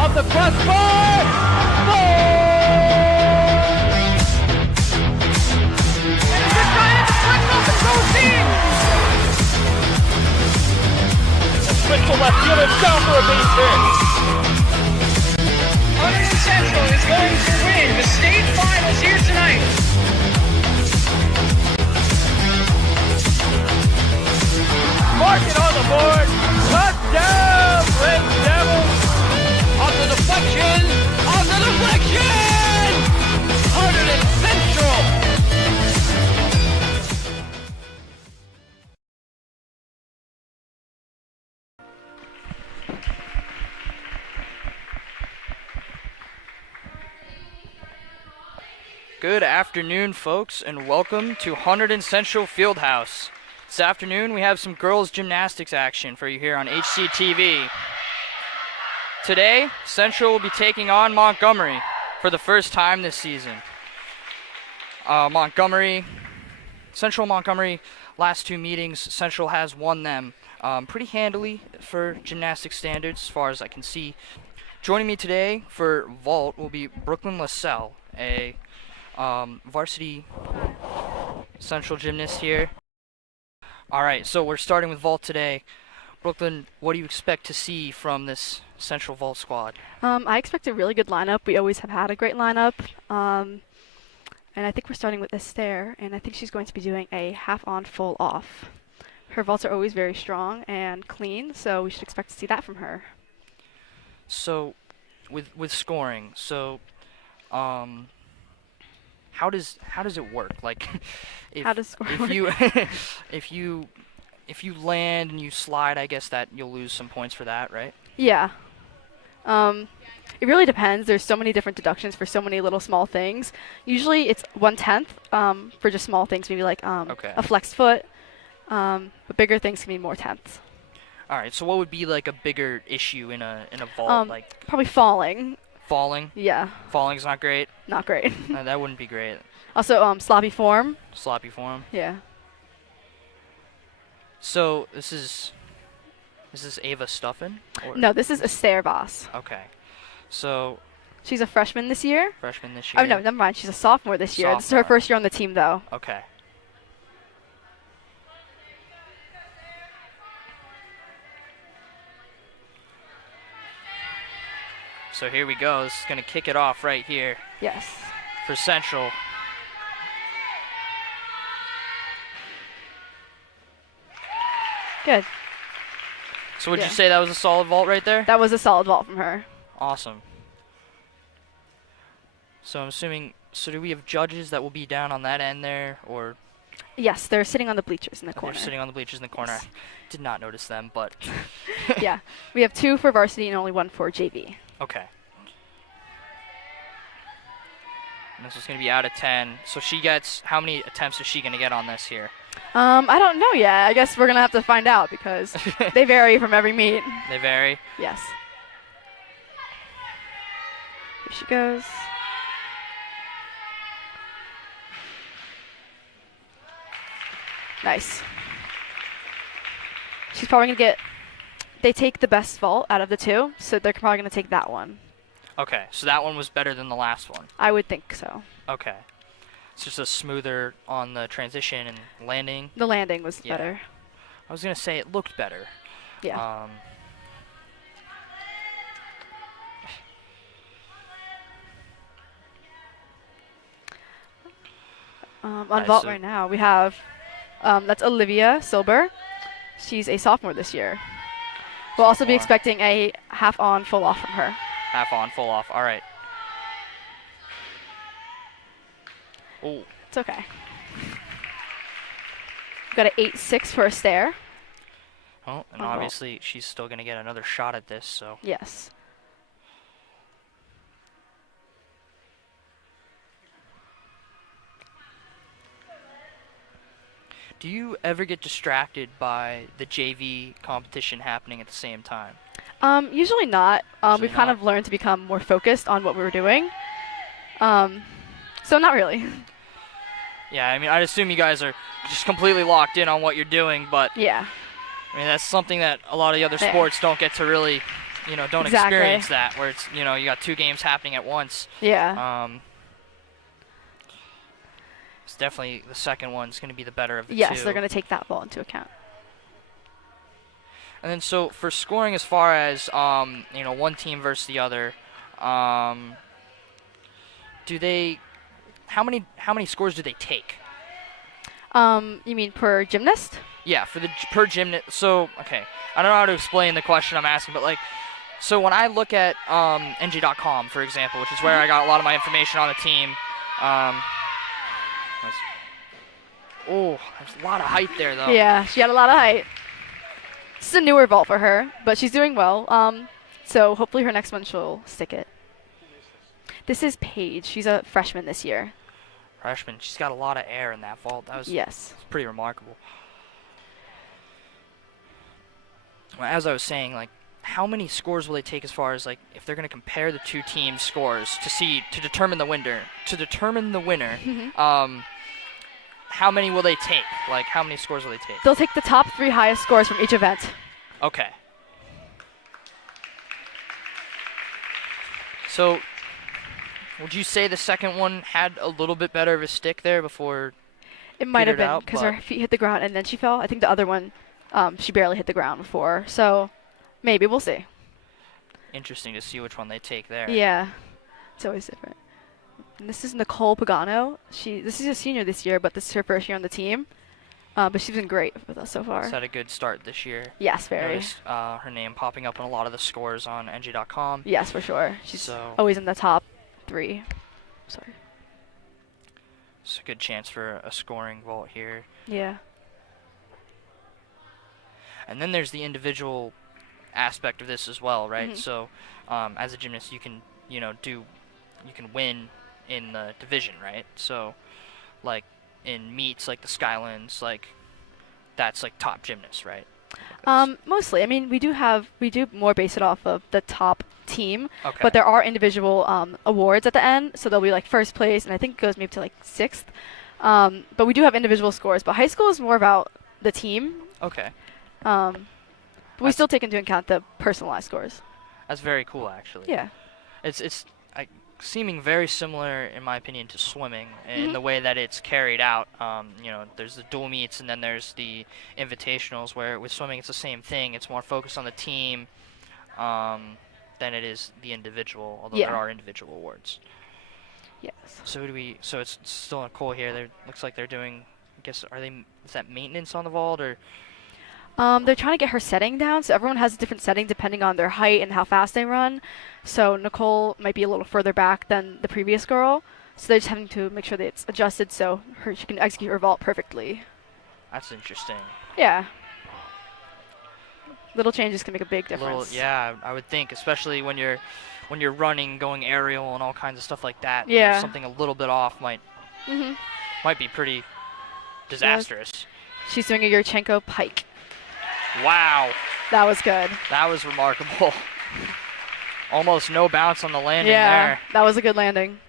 off the crossbar. Switchel left fielder down for a base hit. Hunterdon Central is going to win the state finals here tonight. Mark it on the board. Touchdown, Red Devils. Off the deflection. Off the deflection. Hunterdon Central. Good afternoon, folks, and welcome to Hunterdon Central Fieldhouse. This afternoon, we have some girls' gymnastics action for you here on HCTV. Today, Central will be taking on Montgomery for the first time this season. Central Montgomery, last two meetings, Central has won them pretty handily for gymnastics standards, as far as I can see. Joining me today for vault will be Brooklyn LaSalle, a varsity Central gymnast here. All right, so we're starting with vault today. Brooklyn, what do you expect to see from this Central vault squad? I expect a really good lineup. We always have had a great lineup. And I think we're starting with Esther, and I think she's going to be doing a half on, full off. Her vaults are always very strong and clean, so we should expect to see that from her. So, with scoring, so how does it work? Like, How does scoring work? if you land and you slide, I guess that you'll lose some points for that, right? Yeah. It really depends. There's so many different deductions for so many little small things. Usually it's 1/10 for just small things, maybe like a flexed foot. But bigger things can be more tenths. All right. So what would be like a bigger issue in a vault? Like probably falling. Falling? Yeah. Falling's not great? Not great. No, that wouldn't be great. Also, sloppy form. Sloppy form? Yeah. So this is Ava Stuffin? Or? No, this is Esther Voss. Okay. So she's a freshman this year. Freshman this year? Oh, no, never mind. She's a sophomore this year. This is her first year on the team, though. Okay. So here we go. This is going to kick it off right here. Yes. For Central. Good. So would you say that was a solid vault right there? That was a solid vault from her. Awesome. So I'm assuming, so do we have judges that will be down on that end there, or? Yes, they're sitting on the bleachers in the corner. They're sitting on the bleachers in the corner. Yes. Did not notice them, but. Yeah. We have 2 for varsity and only 1 for JV. Okay. And this is going to be out of 10. So she gets, how many attempts is she going to get on this here? I don't know yet. I guess we're going to have to find out because they vary from every meet. They vary? Yes. Here she goes. Nice. She's probably going to get, they take the best vault out of the 2, so they're probably going to take that one. Okay, so that one was better than the last one. I would think so. Okay. It's just a smoother on the transition and landing. The landing was better. I was going to say it looked better. Yeah. On vault right now, we have, that's Olivia Silber. She's a sophomore this year. We'll also be expecting a half on, full off from her. Half on, full off. All right. Oh. It's okay. We've got an 8-6 for a stare. Oh, and obviously she's still going to get another shot at this, so. Yes. Do you ever get distracted by the JV competition happening at the same time? Usually not. We've kind of learned to become more focused on what we were doing. So not really. Yeah, I mean, I'd assume you guys are just completely locked in on what you're doing, but yeah, I mean, that's something that a lot of the other sports don't get to really don't Exactly. experience that where it's you got 2 games happening at once. Yeah. It's definitely the second one's going to be the better of the Yes, two. they're going to take that ball into account. And then so for scoring, as far as one team versus the other, do they? How many scores do they take? You mean per gymnast? Yeah, for the per gymnast. So okay, I don't know how to explain the question I'm asking, but so when I look at NG.com, for example, which is where I got a lot of my information on the team. There's a lot of height there, though. Yeah, she had a lot of height. This is a newer vault for her, but she's doing well. So hopefully her next one she'll stick it. This is Paige. She's a freshman this year. Freshman. She's got a lot of air in that vault. Yes. That's pretty remarkable. Well, as I was saying, how many scores will they take as far as if they're going to compare the 2 teams' scores to determine the winner? How many will they take? How many scores will they take? They'll take the top 3 highest scores from each event. Okay. So, would you say the second one had a little bit better of a stick there before? It might have petered been out, because but- her feet hit the ground and then she fell. I think the other one, she barely hit the ground before. So maybe we'll see. Interesting to see which one they take there. Yeah, it's always different. And this is Nicole Pagano. This is a senior this year, but this is her first year on the team. But she's been great with us so far. She's had a good start this year. Yes, very. Noticed, her name popping up on a lot of the scores on NG.com. Yes, for sure. She's So- always in the top 3. Sorry. It's a good chance for a scoring vault here. Yeah. And then there's the individual aspect of this as well, right? Mhm. So, as a gymnast, you can, you can win in the division, right? So, in meets like the Skylands, that's top gymnasts, right? Mostly. I mean, we do more base it off of the top team, Okay. but there are individual awards at the end, so there'll be first place, and I think it goes maybe to 6th. But we do have individual scores, but high school is more about the team. Okay. But we still take into account the personalized scores. That's very cool, actually. Yeah. It's seeming very similar, in my opinion, to swimming in Mhm. the way that it's carried out. There's the dual meets and then there's the invitationals, where with swimming it's the same thing. It's more focused on the team than it is the individual, although Yeah. there are individual awards. Yes. So it's still cool here. Looks like they're doing, I guess, is that maintenance on the vault, or? They're trying to get her setting down, so everyone has a different setting depending on their height and how fast they run. So Nicole might be a little further back than the previous girl, so they're just having to make sure that it's adjusted so she can execute her vault perfectly. That's interesting. Yeah. Little changes can make a big difference. Yeah, I would think, especially when you're running, going aerial, and all kinds of stuff like that. Yeah. Something a little bit off might be pretty disastrous. She's doing a Yurchenko pike. Wow, That was good. that was remarkable. Almost no bounce on the landing Yeah, there. that was a good landing.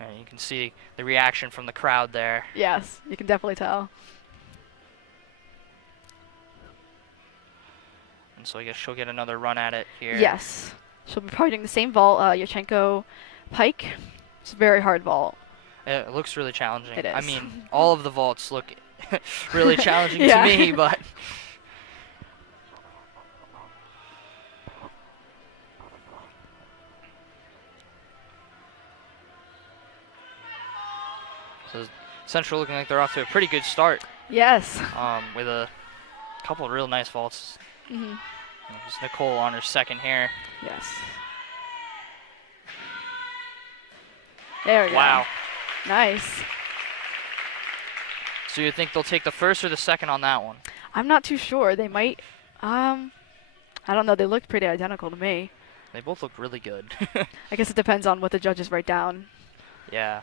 And you can see the reaction from the crowd there. Yes, you can definitely tell. And so I guess she'll get another run at it here. Yes. She'll be probably doing the same vault, Yurchenko pike. It's a very hard vault. It looks really challenging. It I is. mean, all of the vaults look really challenging Yeah. to me, but so Central looking like they're off to a pretty good start, Yes. with a couple of real nice vaults. hmm There's Nicole on her second here. Yes. There we go. Wow. Nice. So you think they'll take the first or the second on that one? I'm not too sure. They might. I don't know. They looked pretty identical to me. They both look really good. I guess it depends on what the judges write down. Yeah.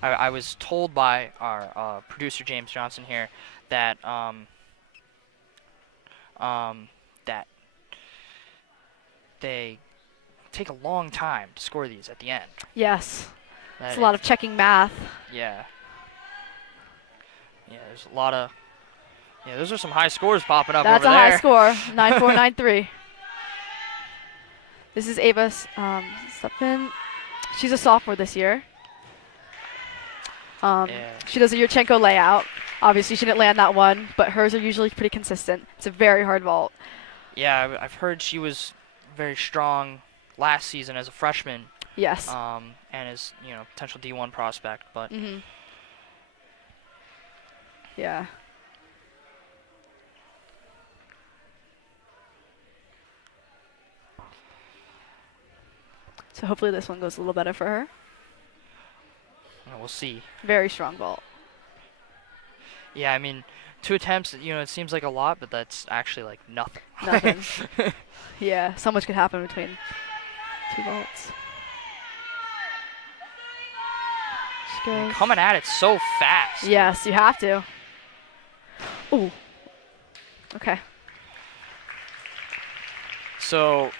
I was told by our producer James Johnson here that that they take a long time to score these at the end. Yes. That It's a lot of checking math. Yeah. Yeah, there's a lot of. Yeah, those are some high scores popping up That's over a there. high score. 9493. This is Ava Stepin. She's a sophomore this year. Yeah. She does a Yurchenko layout. Obviously, she didn't land that one, but hers are usually pretty consistent. It's a very hard vault. Yeah, I've heard she was very strong last season as a freshman. Yes. And is potential D1 prospect, but Yeah. So hopefully this one goes a little better for her. we'll see. Very strong vault. Yeah, I mean, 2 attempts, it seems like a lot, but that's actually like nothing. Nothing. Yeah, so much could happen between 2 vaults. She I mean, goes. coming at it so fast. Yes, you have to. Ooh. Okay. So,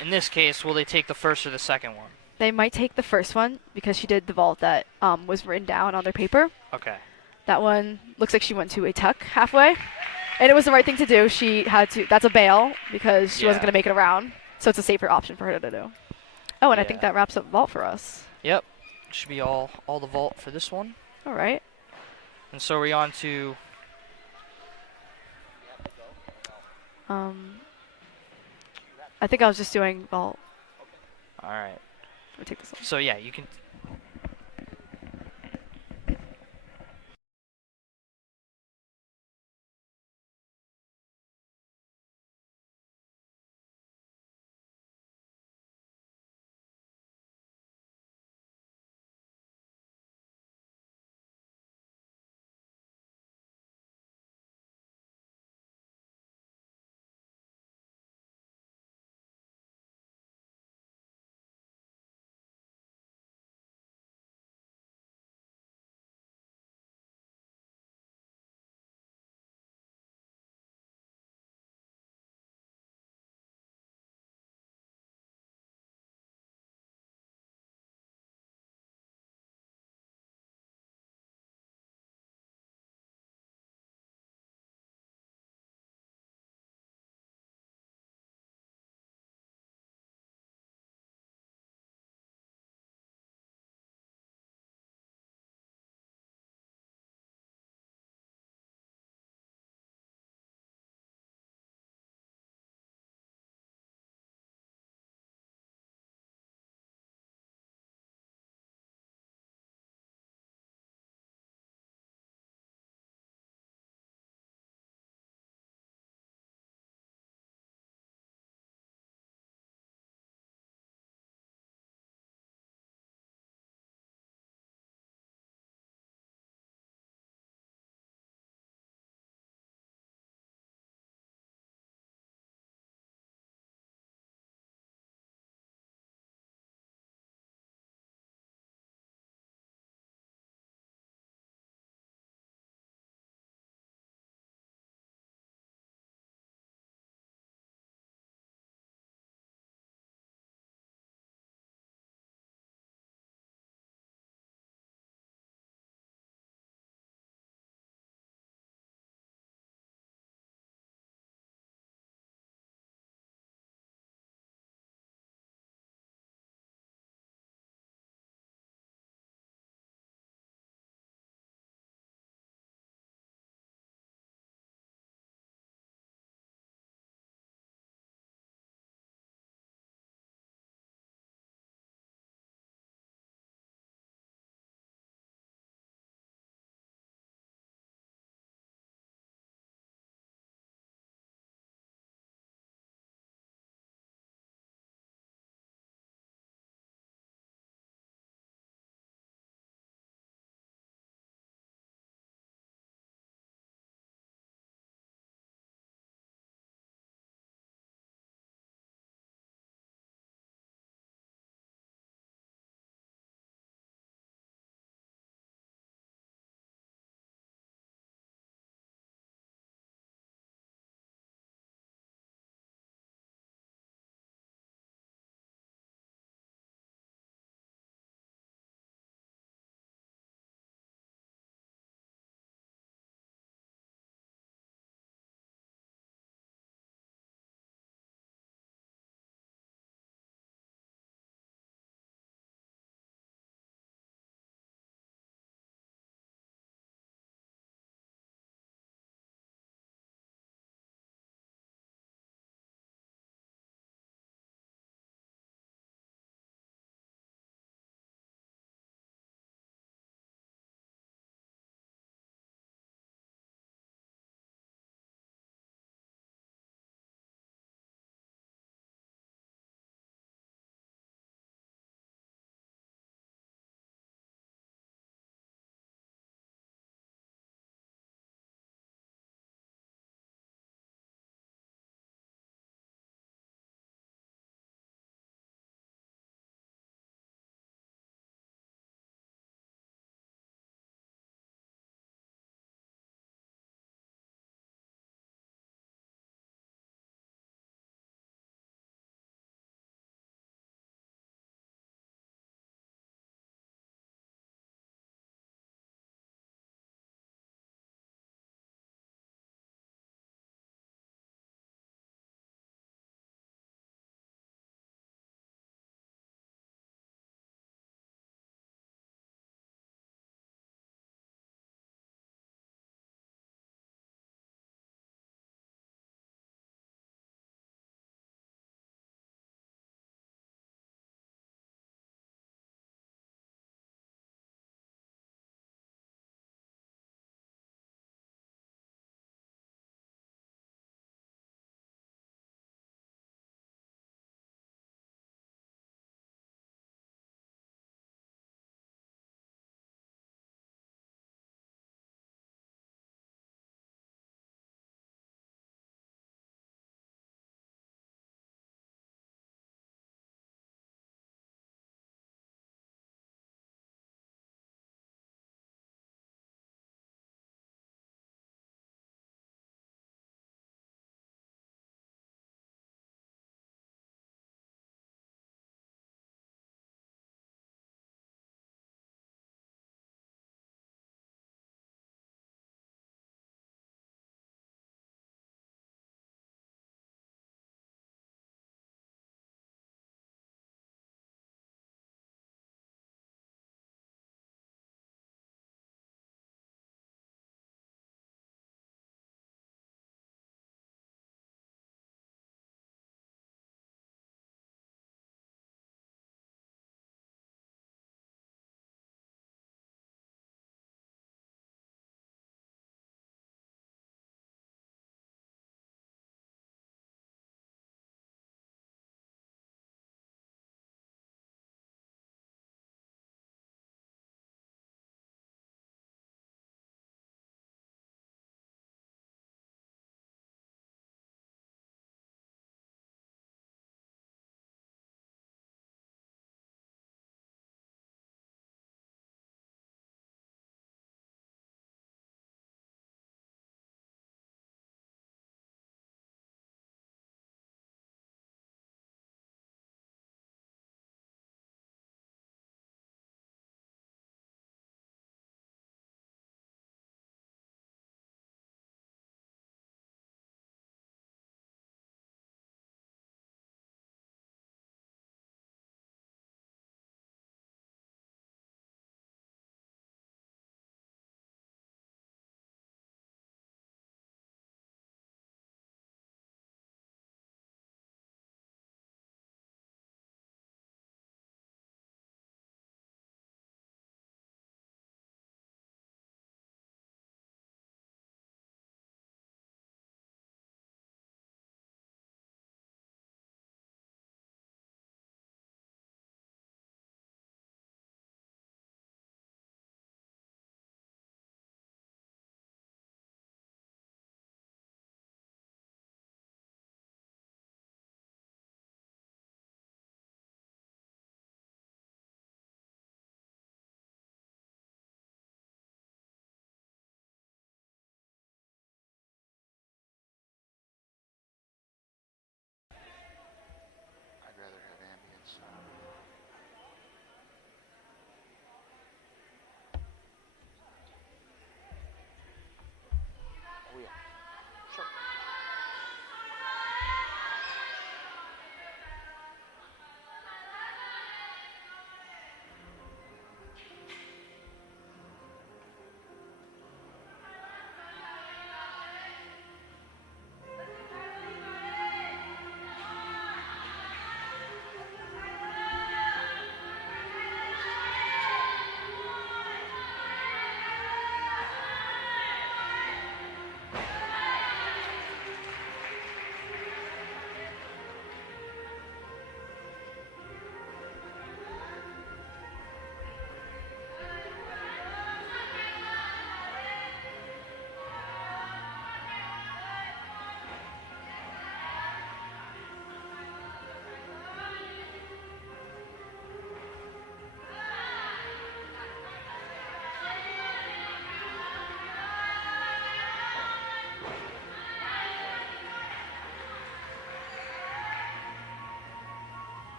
in this case, will they take the first or the second one? They might take the first one because she did the vault that was written down on their paper. Okay. That one looks like she went to a tuck halfway. And it was the right thing to do. She had to. That's a bail because she wasn't Yeah. going to make it around. So it's a safer option for her to do. Oh, and I think Yeah. that wraps up vault for us. Yep. Should be all the vault for this one. All right. And so we're on to I think I was just doing vault. all right. Let me take this one. So yeah, you can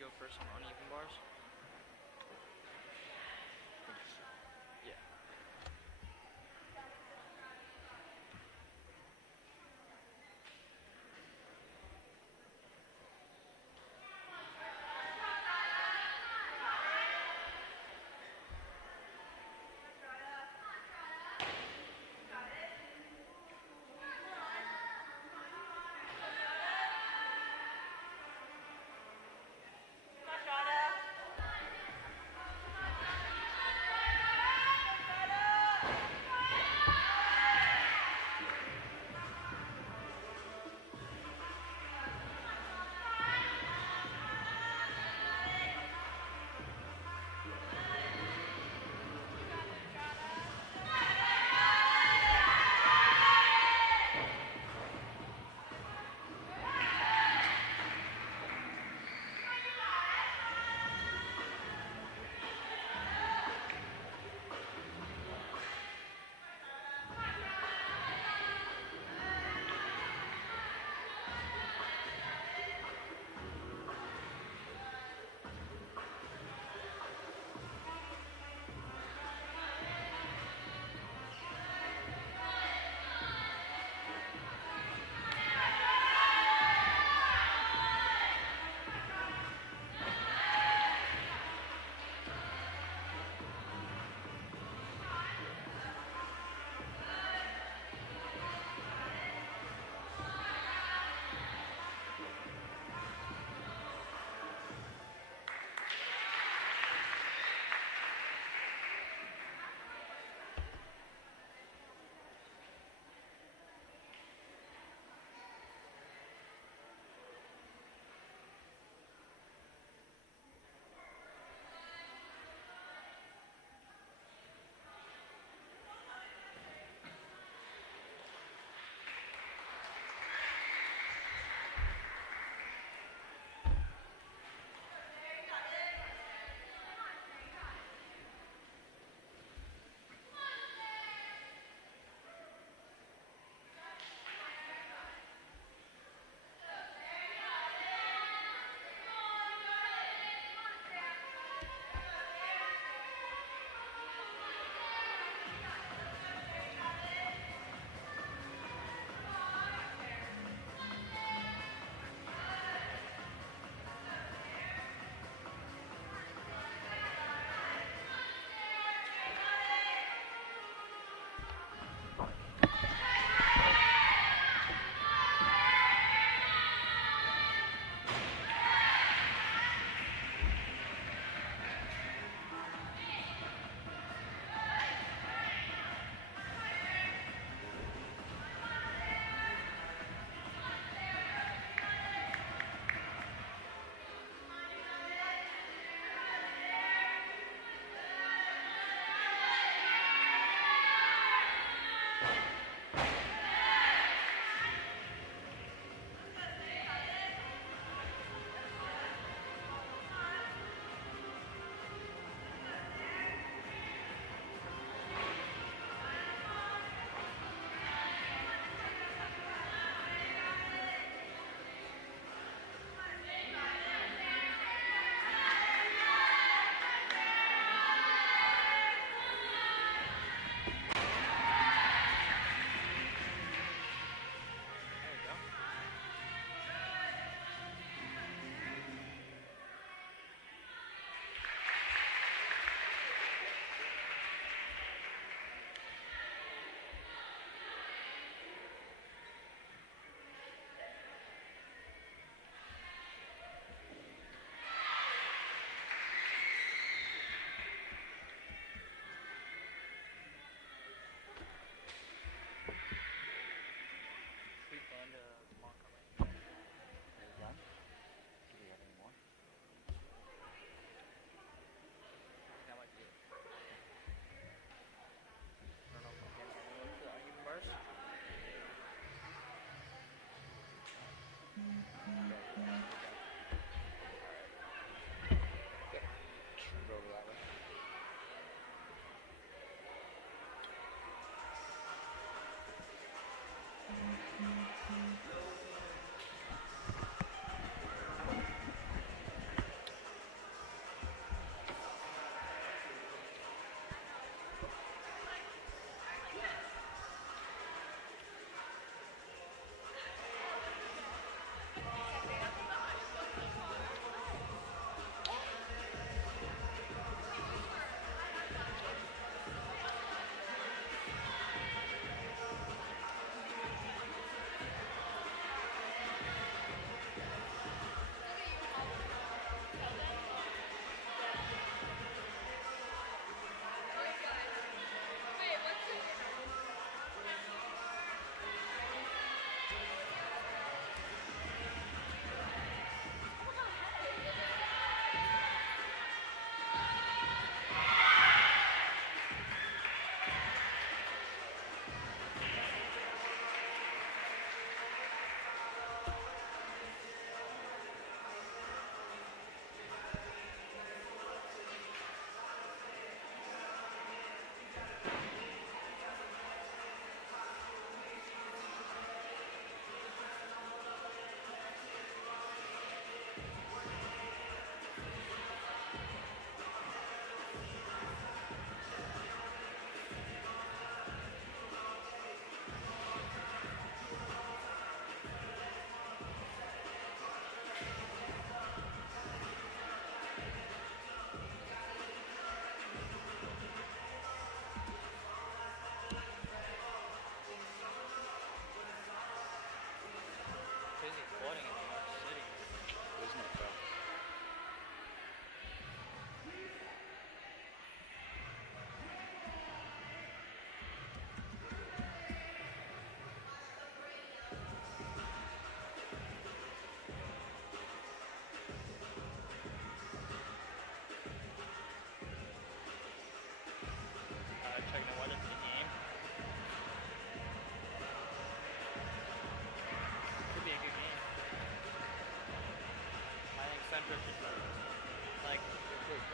go first on uneven bars? Yeah.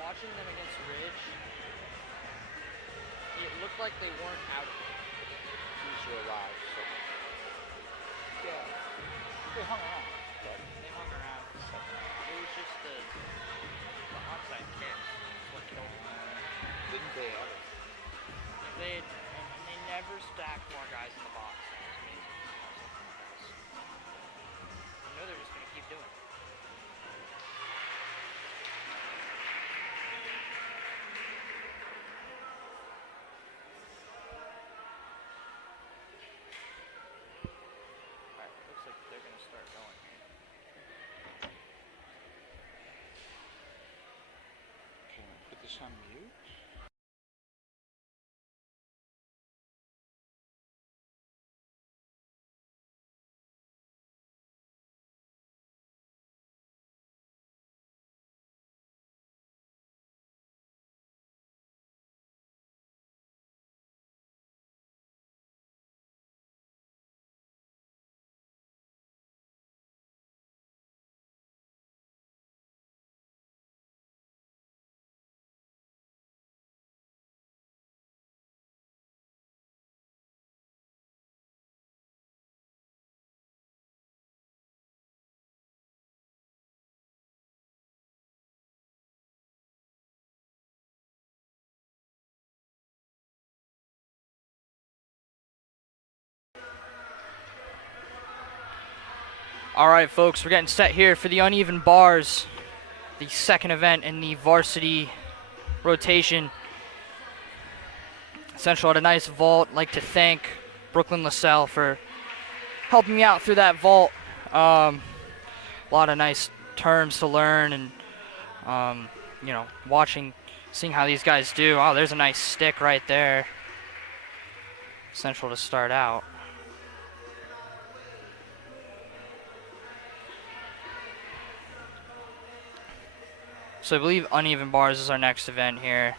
watching them against Ridge, it looked like they weren't out of it. Usually alive, so Yeah. They hung around. but They hung around. It was just the onside kicks what killed them. didn't they ever? If they had, and they never stacked more guys in the box. That was amazing. I know they're just gonna keep doing it. Alright, looks like they're gonna start going here. Can I put this on mute? All right, folks, we're getting set here for the uneven bars, the second event in the varsity rotation. Central had a nice vault. Like to thank Brooklyn LaSalle for helping me out through that vault. A lot of nice terms to learn, and you know, seeing how these guys do. Oh, there's a nice stick right there. Central to start out. So I believe uneven bars is our next event here.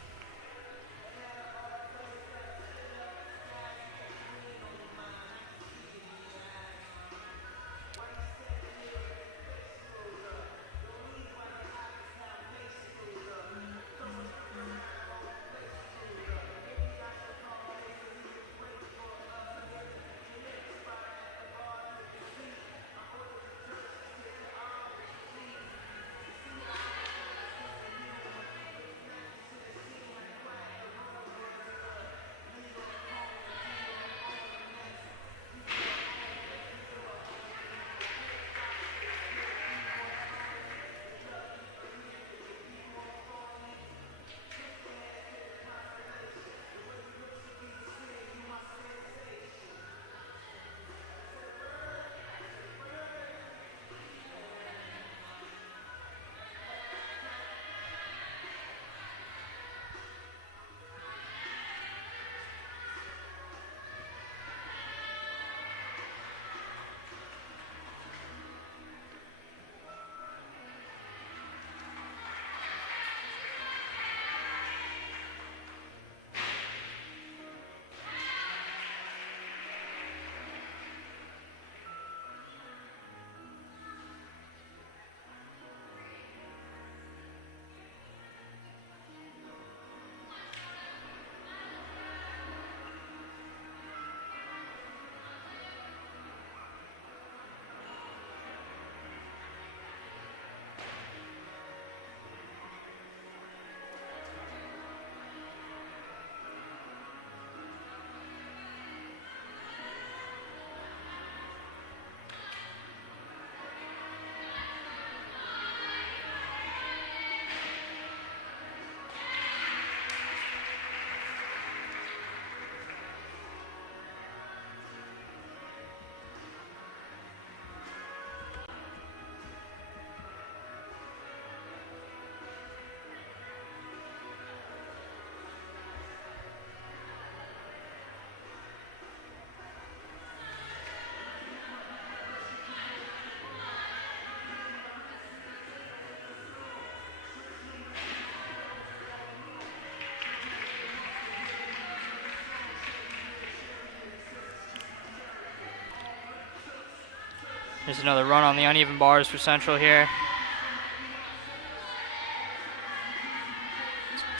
There's another run on the uneven bars for Central here.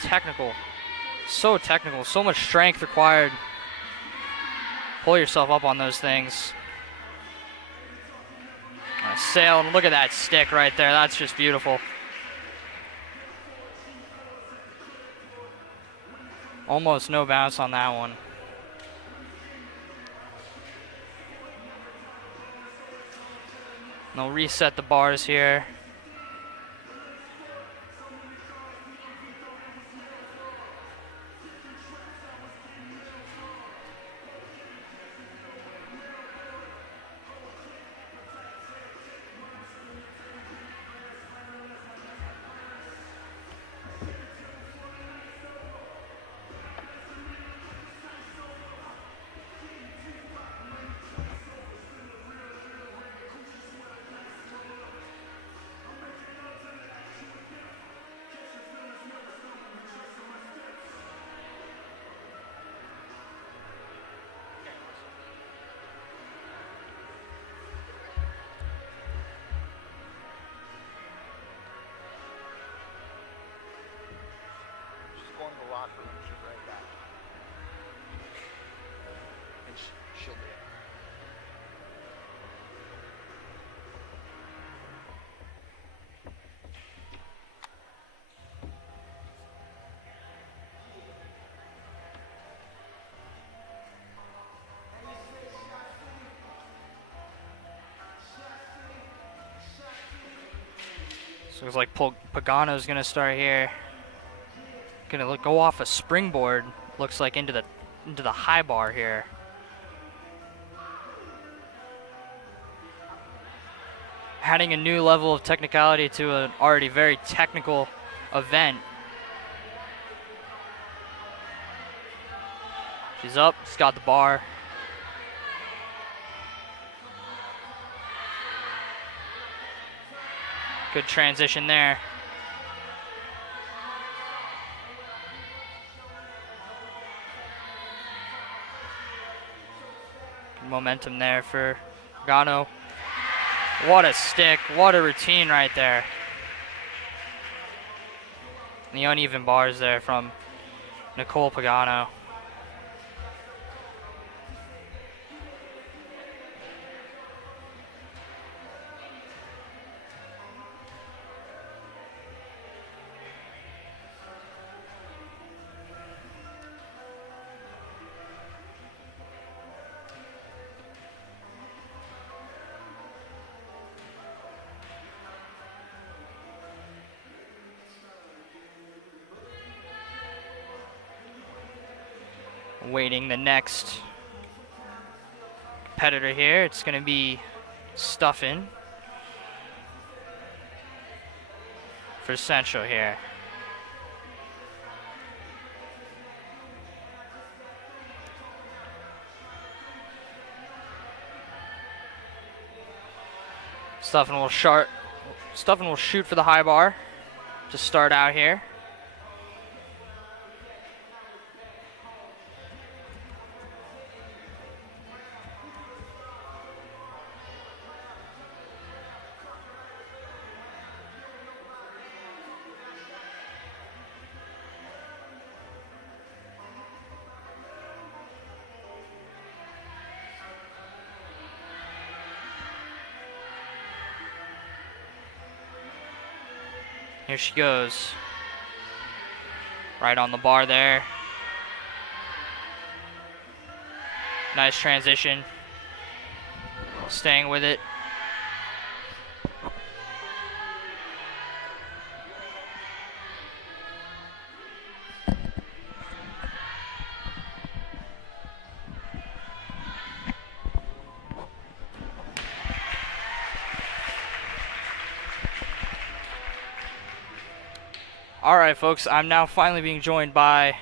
technical. So technical. So much strength required. Pull yourself up on those things. Sail, and look at that stick right there. That's just beautiful. Almost no bounce on that one. And they'll reset the bars here. She's going to the locker room. She'll be right back. And she'll be it. So it's like Pagano's gonna start here. Gonna go off a springboard. Looks like into the high bar here. Adding a new level of technicality to an already very technical event. She's up. She's got the bar. Good transition there. Good momentum there for Pagano. What a stick. What a routine right there. And the uneven bars there from Nicole Pagano. Waiting the next competitor here. It's going to be Stuffin for Central here. Stuffin will shoot for the high bar to start out here. Here she goes. Right on the bar there. Nice transition. Staying with it. All right, folks, I'm now finally being joined by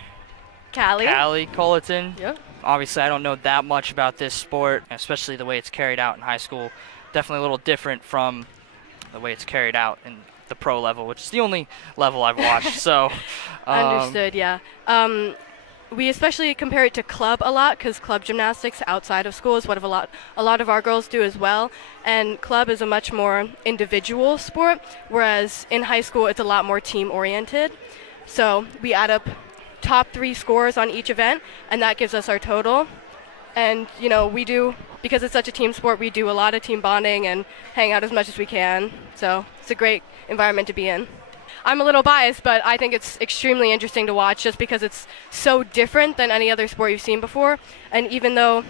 Callie Colleton. Yep. Obviously, I don't know that much about this sport, especially the way it's carried out in high school. Definitely a little different from the way it's carried out in the pro level, which is the only level I've watched. So, Understood, yeah. We especially compare it to club a lot because club gymnastics outside of school is what a lot of our girls do as well. And club is a much more individual sport, whereas in high school it's a lot more team oriented. So we add up top 3 scores on each event, and that gives us our total. And, because it's such a team sport, we do a lot of team bonding and hang out as much as we can. So it's a great environment to be in. I'm a little biased, but I think it's extremely interesting to watch just because it's so different than any other sport you've seen before. And even though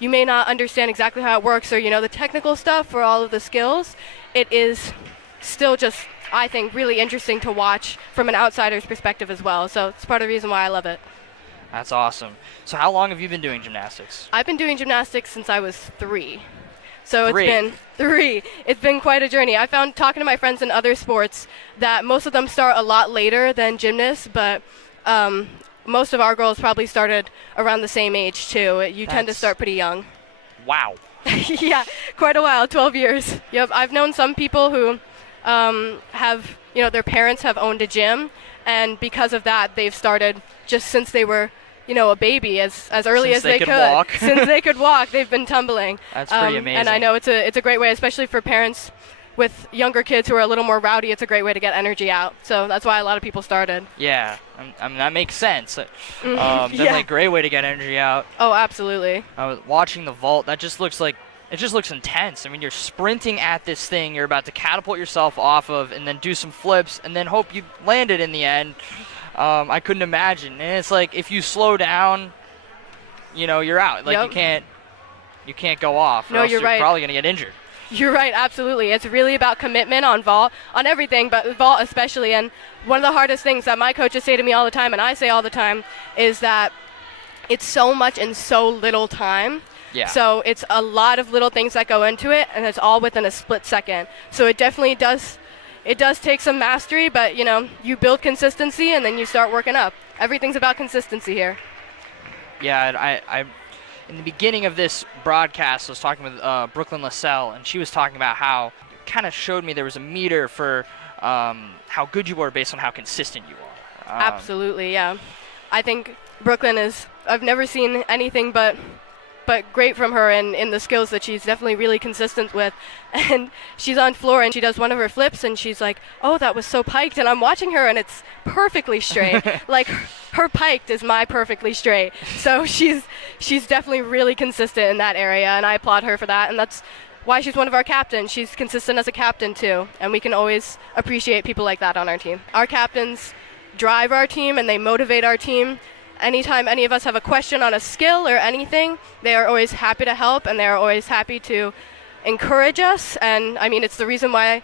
you may not understand exactly how it works or, the technical stuff or all of the skills, it is still just, I think, really interesting to watch from an outsider's perspective as well. So it's part of the reason why I love it. That's awesome. So how long have you been doing gymnastics? I've been doing gymnastics since I was 3. So 3. It's been 3. It's been quite a journey. I found, talking to my friends in other sports, that most of them start a lot later than gymnasts, but most of our girls probably started around the same age too. You tend to start pretty young. Wow. Yeah, quite a while, 12 years. Yep, I've known some people who have, their parents have owned a gym, and because of that, they've started just since they were, a baby, as early Since as they they could walk. Since they could walk, they've been tumbling. That's pretty amazing. And I know it's a great way, especially for parents with younger kids who are a little more rowdy. It's a great way to get energy out. So that's why a lot of people started. Yeah, I mean, that makes sense. Definitely Yeah. a great way to get energy out. Oh, absolutely. I was watching the vault. That just looks intense. I mean, you're sprinting at this thing you're about to catapult yourself off of and then do some flips and then hope you land it in the end. I couldn't imagine. And it's like if you slow down, you're out. Like Yep. you can't go off. Or No, else you're right. probably going to get injured. You're right, absolutely. It's really about commitment on vault, on everything, but vault especially. And one of the hardest things that my coaches say to me all the time, and I say all the time, is that it's so much in so little time. Yeah. So it's a lot of little things that go into it, and it's all within a split second. So it definitely does. It does take some mastery, but you build consistency and then you start working up. Everything's about consistency here. Yeah, I in the beginning of this broadcast, I was talking with Brooklyn LaSalle, and she was talking about how it kind of showed me there was a meter for how good you were based on how consistent you are. Absolutely, yeah. I think Brooklyn is, I've never seen anything but great from her in the skills that she's definitely really consistent with. And she's on floor and she does one of her flips and she's like, oh, that was so piked. And I'm watching her and it's perfectly straight. Like her piked is my perfectly straight. So she's definitely really consistent in that area, and I applaud her for that. And that's why she's one of our captains. She's consistent as a captain too. And we can always appreciate people like that on our team. Our captains drive our team and they motivate our team. Anytime any of us have a question on a skill or anything, they are always happy to help, and they are always happy to encourage us. And I mean, it's the reason why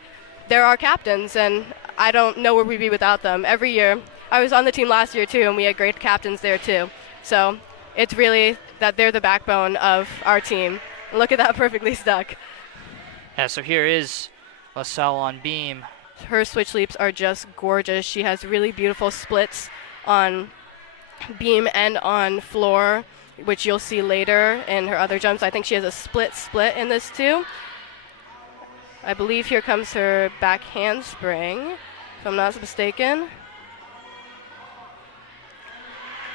they're our captains, and I don't know where we'd be without them. Every year, I was on the team last year too, and we had great captains there too. So it's really that they're the backbone of our team. Look at that, perfectly stuck. Yeah, so here is LaSalle on beam. Her switch leaps are just gorgeous. She has really beautiful splits on beam and on floor, which you'll see later in her other jumps. I think she has a split in this too. I believe here comes her back handspring, if I'm not mistaken.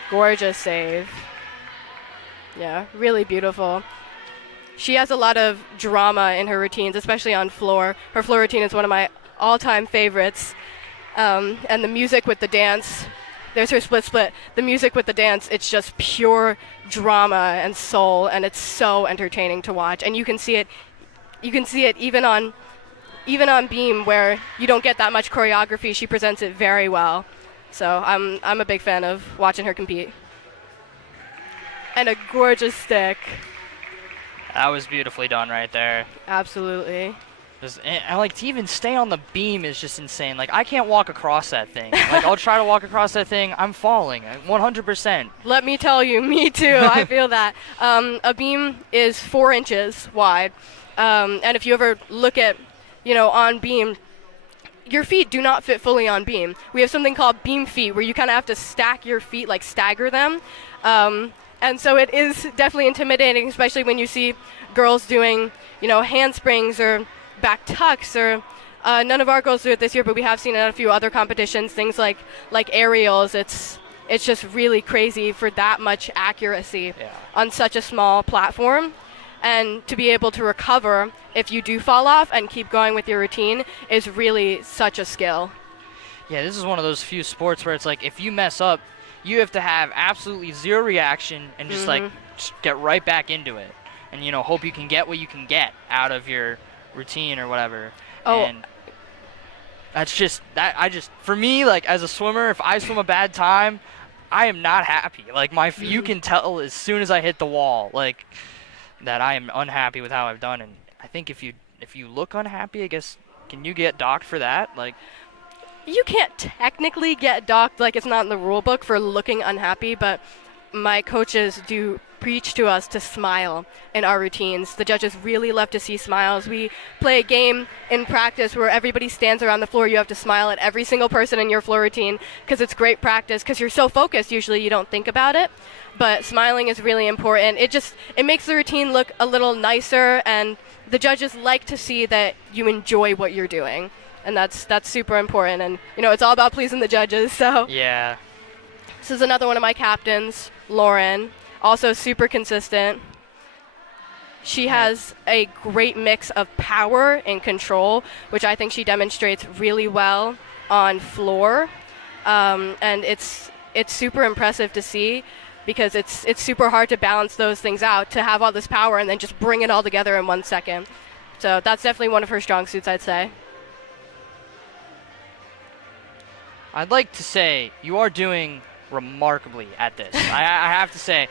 Gorgeous save. Yeah, really beautiful. She has a lot of drama in her routines, especially on floor. Her floor routine is one of my all-time favorites. And the music with the dance, there's her split. The music with the dance, it's just pure drama and soul, and it's so entertaining to watch. And you can see it even on beam, where you don't get that much choreography. She presents it very well. So I'm a big fan of watching her compete. And a gorgeous stick. That was beautifully done right there. Absolutely. And like, to even stay on the beam is just insane. Like, I can't walk across that thing. Like, I'll try to walk across that thing, I'm falling 100%. Let me tell you, me too. I feel that. A beam is 4 inches wide, and if you ever look at, on beam, your feet do not fit fully on beam. We have something called beam feet, where you kind of have to stack your feet, like stagger them. And so it is definitely intimidating, especially when you see girls doing, handsprings or back tucks, or none of our girls do it this year, but we have seen it at a few other competitions, things like aerials. It's just really crazy for that much accuracy on such a small platform. And to be able to recover if you do fall off and keep going with your routine is really such a skill. Yeah, this is one of those few sports where it's like if you mess up, you have to have absolutely zero reaction and just just get right back into it, and hope you can get what you can get out of your routine or whatever. Oh. And that's just that. For me, like as a swimmer, if I swim a bad time, I am not happy. Like you can tell as soon as I hit the wall, like that I am unhappy with how I've done. And I think if you look unhappy, I guess can you get docked for that? Like. You can't technically get docked, like it's not in the rule book for looking unhappy, but my coaches do preach to us to smile in our routines. The judges really love to see smiles. We play a game in practice where everybody stands around the floor. You have to smile at every single person in your floor routine because it's great practice because you're so focused. Usually you don't think about it, but smiling is really important. It makes the routine look a little nicer, and the judges like to see that you enjoy what you're doing. And that's super important, and it's all about pleasing the judges. So Yeah. this is another one of my captains, Lauren, also super consistent. She has a great mix of power and control, which I think she demonstrates really well on floor, and it's super impressive to see because it's super hard to balance those things out, to have all this power and then just bring it all together in 1 second. So that's definitely one of her strong suits, I'd say. I'd like to say you are doing remarkably at this. I have to say,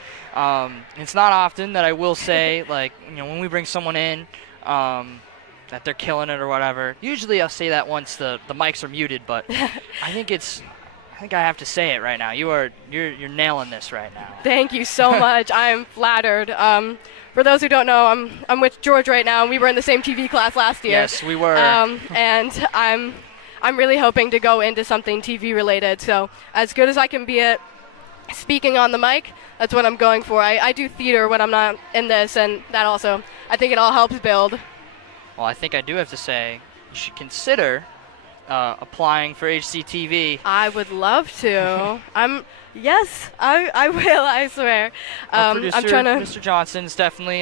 it's not often that I will say, like, when we bring someone in, that they're killing it or whatever. Usually I'll say that once the mics are muted, but I think I have to say it right now. You're nailing this right now. Thank you so much. I'm flattered. For those who don't know, I'm with George right now, and we were in the same TV class last year. Yes, we were. And I'm really hoping to go into something TV related. So as good as I can be at speaking on the mic, that's what I'm going for. I do theater when I'm not in this, and that also, I think it all helps build. Well, I think I do have to say you should consider applying for HCTV. I would love to. Yes, I will, I swear. Our producer, I'm trying to. Mr. Johnson's definitely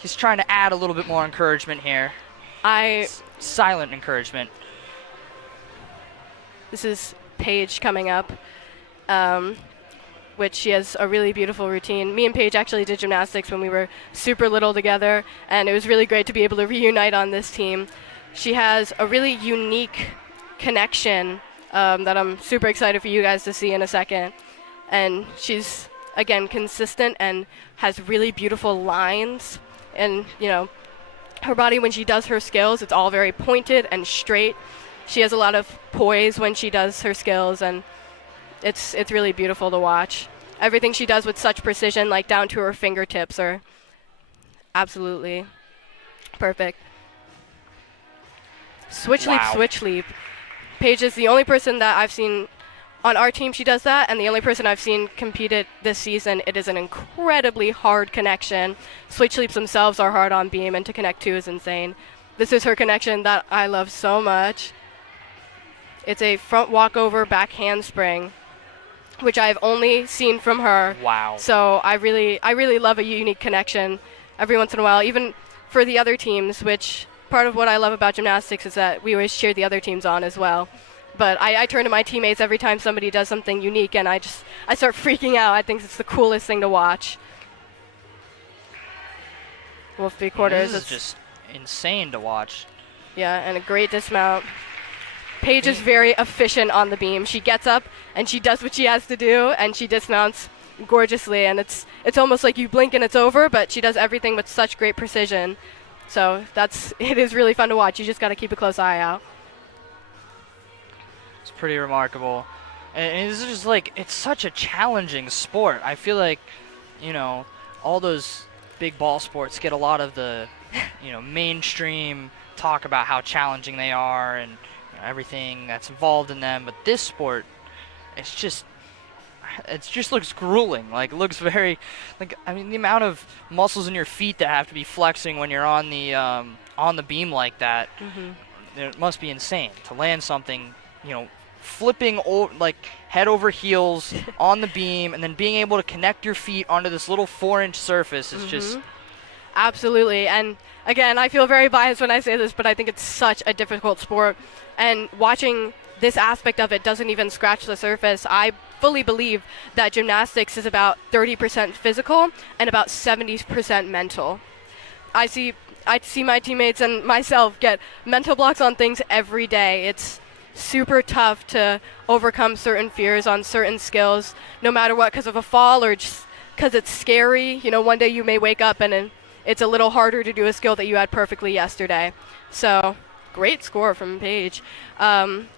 he's trying to add a little bit more encouragement here. Silent encouragement. This is Paige coming up, which she has a really beautiful routine. Me and Paige actually did gymnastics when we were super little together, and it was really great to be able to reunite on this team. She has a really unique connection that I'm super excited for you guys to see in a second. And she's, again, consistent and has really beautiful lines. And, her body, when she does her skills, it's all very pointed and straight. She has a lot of poise when she does her skills, and it's really beautiful to watch. Everything she does with such precision, like down to her fingertips, are absolutely perfect. Switch leap, switch leap. Paige is the only person that I've seen on our team she does that, and the only person I've seen compete it this season. It is an incredibly hard connection. Switch leaps themselves are hard on beam, and to connect to is insane. This is her connection that I love so much. It's a front walkover back handspring, which I've only seen from her. Wow. So I really love a unique connection every once in a while, even for the other teams, which part of what I love about gymnastics is that we always cheer the other teams on as well. But I turn to my teammates every time somebody does something unique, and I start freaking out. I think it's the coolest thing to watch. Wolf 3/4. This is just insane to watch. Yeah, and a great dismount. Paige is very efficient on the beam. She gets up and she does what she has to do, and she dismounts gorgeously. And it's almost like you blink and it's over, but she does everything with such great precision. So it is really fun to watch. You just got to keep a close eye out. It's pretty remarkable. And this is just like, it's such a challenging sport. I feel like, all those big ball sports get a lot of the, mainstream talk about how challenging they are and everything that's involved in them. But this sport, it just looks grueling. Like, it looks very, the amount of muscles in your feet that have to be flexing when you're on the beam like that, it must be insane to land something, flipping head over heels on the beam, and then being able to connect your feet onto this little 4-inch surface is just Absolutely. And again, I feel very biased when I say this, but I think it's such a difficult sport. And watching this aspect of it doesn't even scratch the surface. I fully believe that gymnastics is about 30% physical and about 70% mental. I see my teammates and myself get mental blocks on things every day. It's super tough to overcome certain fears on certain skills, no matter what, because of a fall or just because it's scary. You know, one day you may wake up and it's a little harder to do a skill that you had perfectly yesterday. So, great score from Paige.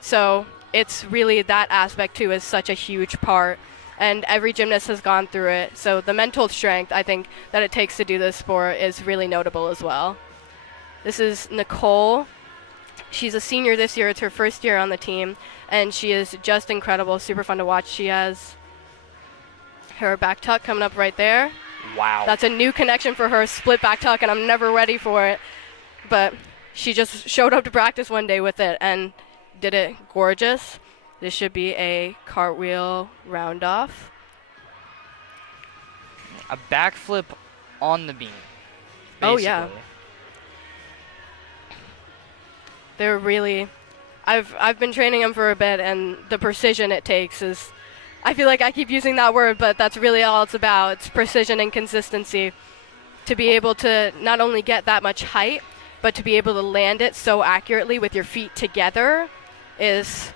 So it's really that aspect too is such a huge part, and every gymnast has gone through it. So the mental strength I think that it takes to do this sport is really notable as well. This is Nicole. She's a senior this year. It's her first year on the team, and she is just incredible, super fun to watch. She has her back tuck coming up right there. Wow. That's a new connection for her, split back tuck, and I'm never ready for it. But she just showed up to practice one day with it and did it gorgeous. This should be a cartwheel round off. A backflip on the beam. Oh, yeah. basically. They're really, I've been training them for a bit, and the precision it takes is, I feel like I keep using that word, but that's really all it's about. It's precision and consistency. To be able to not only get that much height, but to be able to land it so accurately with your feet together is,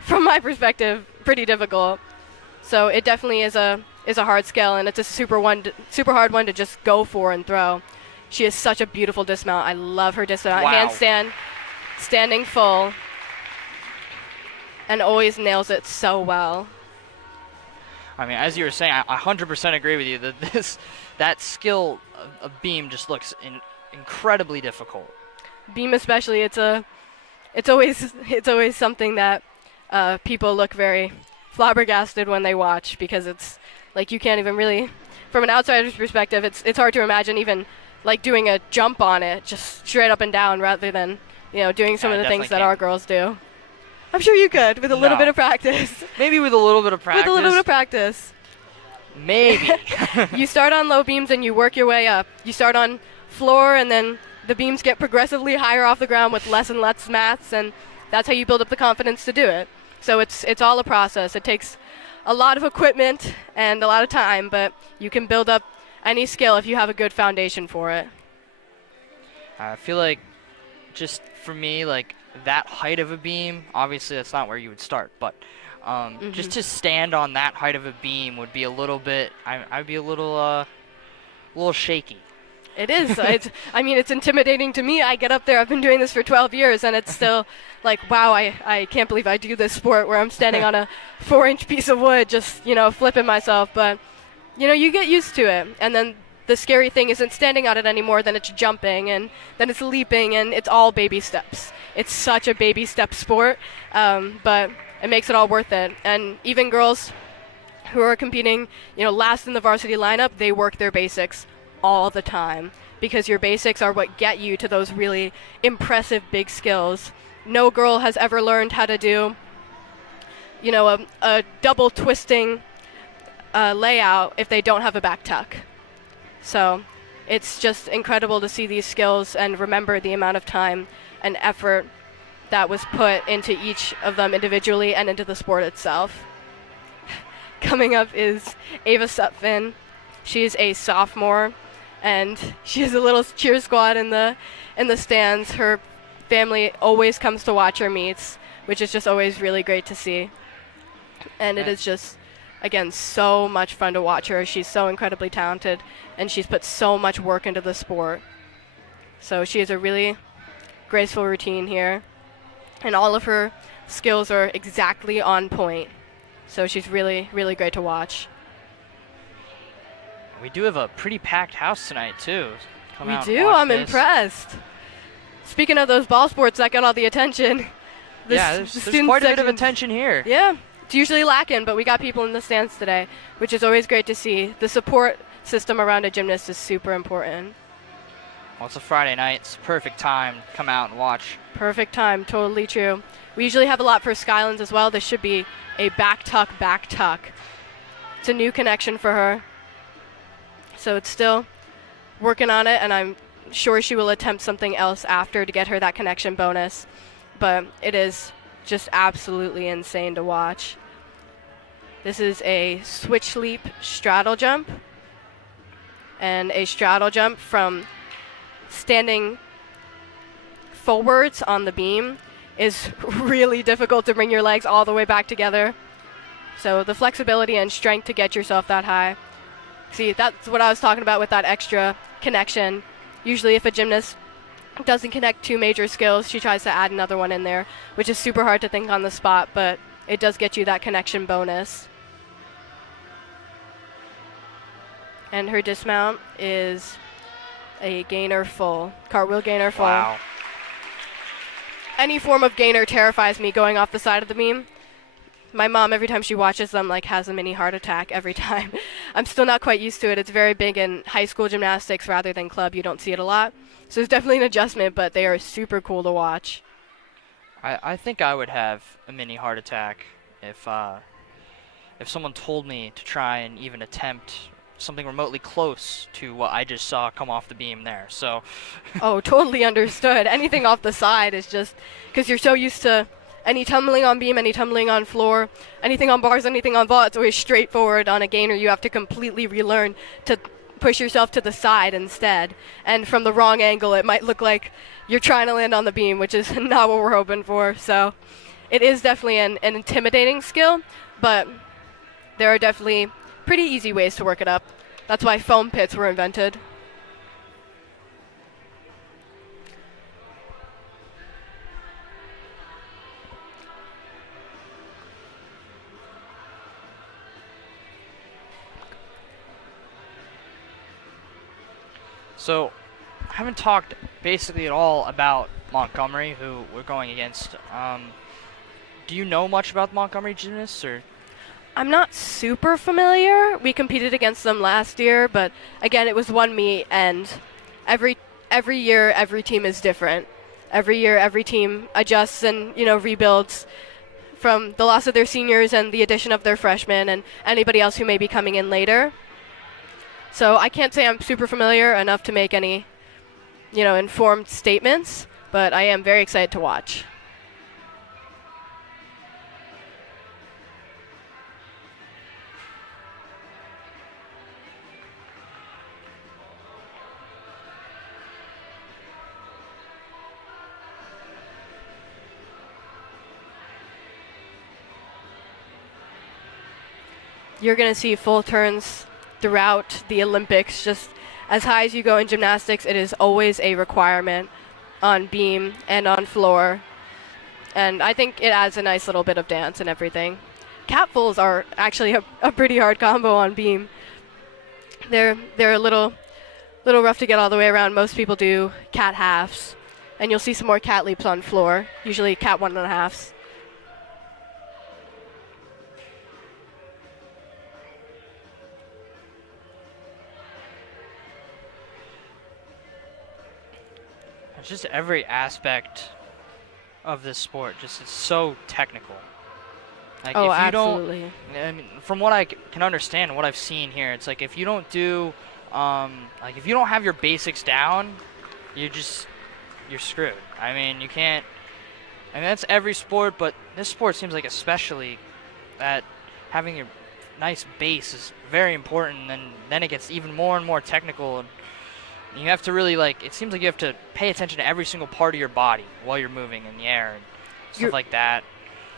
from my perspective, pretty difficult. So it definitely is a hard skill, and it's a super hard one to just go for and throw. She is such a beautiful dismount. I love her dismount. Wow. Handstand, standing full, and always nails it so well. I mean, as you were saying, I 100% agree with you that that skill of beam just looks incredibly difficult. Beam especially, it's always something that people look very flabbergasted when they watch, because it's like you can't even really, from an outsider's perspective, it's hard to imagine even like doing a jump on it just straight up and down rather than, you know, doing some Yeah, of the things that definitely our girls do. I'm sure you could with a little No. bit of practice. Maybe with a little bit of practice. With a little bit of practice. Maybe. You start on low beams and you work your way up. You start on floor, and then the beams get progressively higher off the ground with less and less mats, and that's how you build up the confidence to do it. So it's all a process. It takes a lot of equipment and a lot of time, but you can build up any skill if you have a good foundation for it. I feel like, just for me, like that height of a beam, obviously that's not where you would start, but just to stand on that height of a beam would be a little bit, I'd be a little shaky. It is. It's intimidating to me. I get up there. I've been doing this for 12 years, and it's still like, wow, I can't believe I do this sport where I'm standing on a 4-inch piece of wood just, flipping myself. But, you get used to it. And then the scary thing isn't standing on it anymore. Then it's jumping, and then it's leaping, and it's all baby steps. It's such a baby step sport, but it makes it all worth it. And even girls who are competing, last in the varsity lineup, they work their basics all the time, because your basics are what get you to those really impressive big skills. No girl has ever learned how to do, a double twisting layout if they don't have a back tuck. So it's just incredible to see these skills and remember the amount of time and effort that was put into each of them individually and into the sport itself. Coming up is Ava Sutphin. She's a sophomore, and she has a little cheer squad in the stands. Her family always comes to watch her meets, which is just always really great to see. And it is just, again, so much fun to watch her. She's so incredibly talented, and she's put so much work into the sport. So she has a really graceful routine here, and all of her skills are exactly on point. So she's really, really great to watch. We do have a pretty packed house tonight, too. We do? I'm impressed. Speaking of those ball sports that got all the attention. There's quite a bit of attention here. Yeah, it's usually lacking, but we got people in the stands today, which is always great to see. The support system around a gymnast is super important. Well, it's a Friday night. It's perfect time to come out and watch. Perfect time, totally true. We usually have a lot for Skylands as well. This should be a back tuck. It's a new connection for her. So it's still working on it, and I'm sure she will attempt something else after to get her that connection bonus. But it is just absolutely insane to watch. This is a switch leap straddle jump, and a straddle jump from standing forwards on the beam is really difficult to bring your legs all the way back together. So the flexibility and strength to get yourself that high. See, that's what I was talking about with that extra connection. Usually if a gymnast doesn't connect two major skills, she tries to add another one in there, which is super hard to think on the spot, but it does get you that connection bonus. And her dismount is a gainer full, cartwheel gainer full. Wow. Any form of gainer terrifies me going off the side of the beam. My mom, every time she watches them, like, has a mini heart attack every time. I'm still not quite used to it. It's very big in high school gymnastics rather than club. You don't see it a lot. So it's definitely an adjustment, but they are super cool to watch. I think I would have a mini heart attack if someone told me to try and even attempt something remotely close to what I just saw come off the beam there. So Oh, totally understood. Anything off the side is just because you're so used to any tumbling on beam, any tumbling on floor, anything on bars, anything on vault, it's always straightforward. On a gainer, you have to completely relearn to push yourself to the side instead. And from the wrong angle, it might look like you're trying to land on the beam, which is not what we're hoping for. So it is definitely an intimidating skill, but there are definitely pretty easy ways to work it up. That's why foam pits were invented. So, I haven't talked basically at all about Montgomery, who we're going against. Do you know much about the Montgomery gymnasts, or? I'm not super familiar. We competed against them last year, but again, it was one meet, and every year, every team is different. Every year, every team adjusts and, rebuilds from the loss of their seniors and the addition of their freshmen and anybody else who may be coming in later. So I can't say I'm super familiar enough to make any, informed statements, but I am very excited to watch. You're going to see full turns throughout the Olympics. Just as high as you go in gymnastics, it is always a requirement on beam and on floor. And I think it adds a nice little bit of dance and everything. Catfulls are actually a pretty hard combo on beam. They're a little rough to get all the way around. Most people do cat halves. And you'll see some more cat leaps on floor, usually cat 1.5s. Just every aspect of this sport just is so technical. Like, Oh, if you absolutely. I mean, from what I can understand and what I've seen here, it's like if you don't do, if you don't have your basics down, you're screwed. I mean, you can't. I mean, that's every sport, but this sport seems like especially that having a nice base is very important, and then it gets even more and more technical. And you have to really, it seems like you have to pay attention to every single part of your body while you're moving in the air and stuff like that.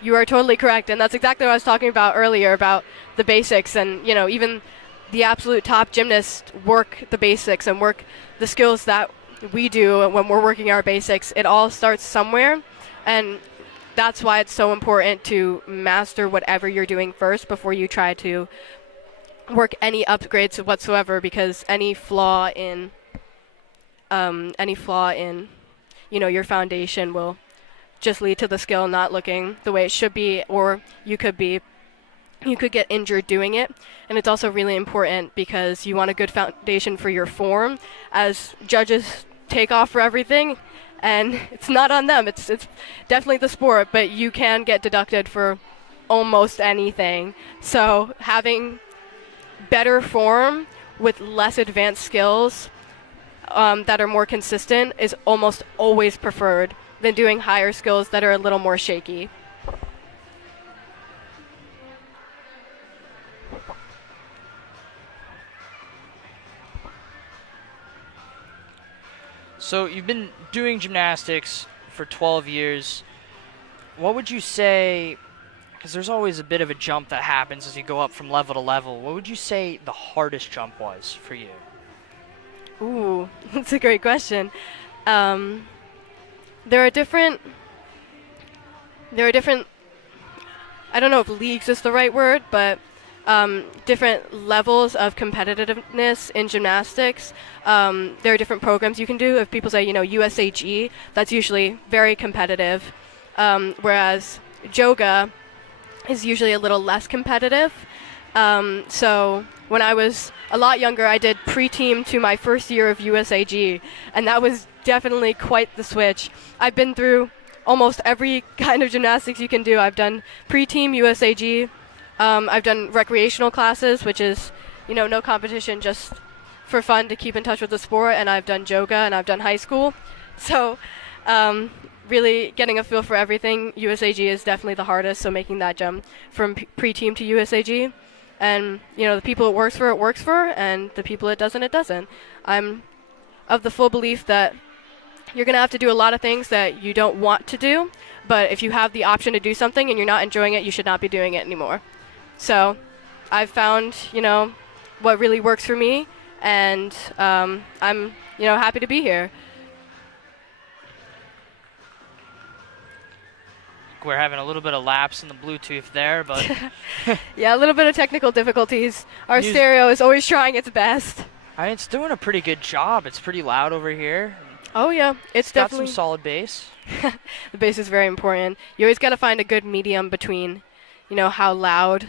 You are totally correct, and that's exactly what I was talking about earlier about the basics. And, even the absolute top gymnasts work the basics and work the skills that we do when we're working our basics. It all starts somewhere, and that's why it's so important to master whatever you're doing first before you try to work any upgrades whatsoever, because any flaw in your foundation will just lead to the skill not looking the way it should be, or you could get injured doing it. And it's also really important because you want a good foundation for your form, as judges take off for everything, and it's not on them. It's definitely the sport, but you can get deducted for almost anything. So having better form with less advanced skills that are more consistent is almost always preferred than doing higher skills that are a little more shaky. So you've been doing gymnastics for 12 years. What would you say, because there's always a bit of a jump that happens as you go up from level to level, what would you say the hardest jump was for you? Ooh, that's a great question. There are different, I don't know if leagues is the right word, but different levels of competitiveness in gymnastics. There are different programs you can do. If people say, USAG, that's usually very competitive, whereas yoga is usually a little less competitive. So when I was a lot younger, I did pre-team to my first year of USAG, and that was definitely quite the switch. I've been through almost every kind of gymnastics you can do. I've done pre-team USAG. I've done recreational classes, which is, no competition, just for fun to keep in touch with the sport, and I've done yoga, and I've done high school. So really getting a feel for everything. USAG is definitely the hardest, so making that jump from pre-team to USAG. And, the people it works for, and the people it doesn't. I'm of the full belief that you're going to have to do a lot of things that you don't want to do, but if you have the option to do something and you're not enjoying it, you should not be doing it anymore. So I've found, what really works for me, and I'm, happy to be here. We're having a little bit of lapse in the Bluetooth there, but Yeah, a little bit of technical difficulties. Our stereo is always trying its best. I mean, it's doing a pretty good job. It's pretty loud over here. Oh yeah, it's got definitely some solid bass. The bass is very important. You always got to find a good medium between, how loud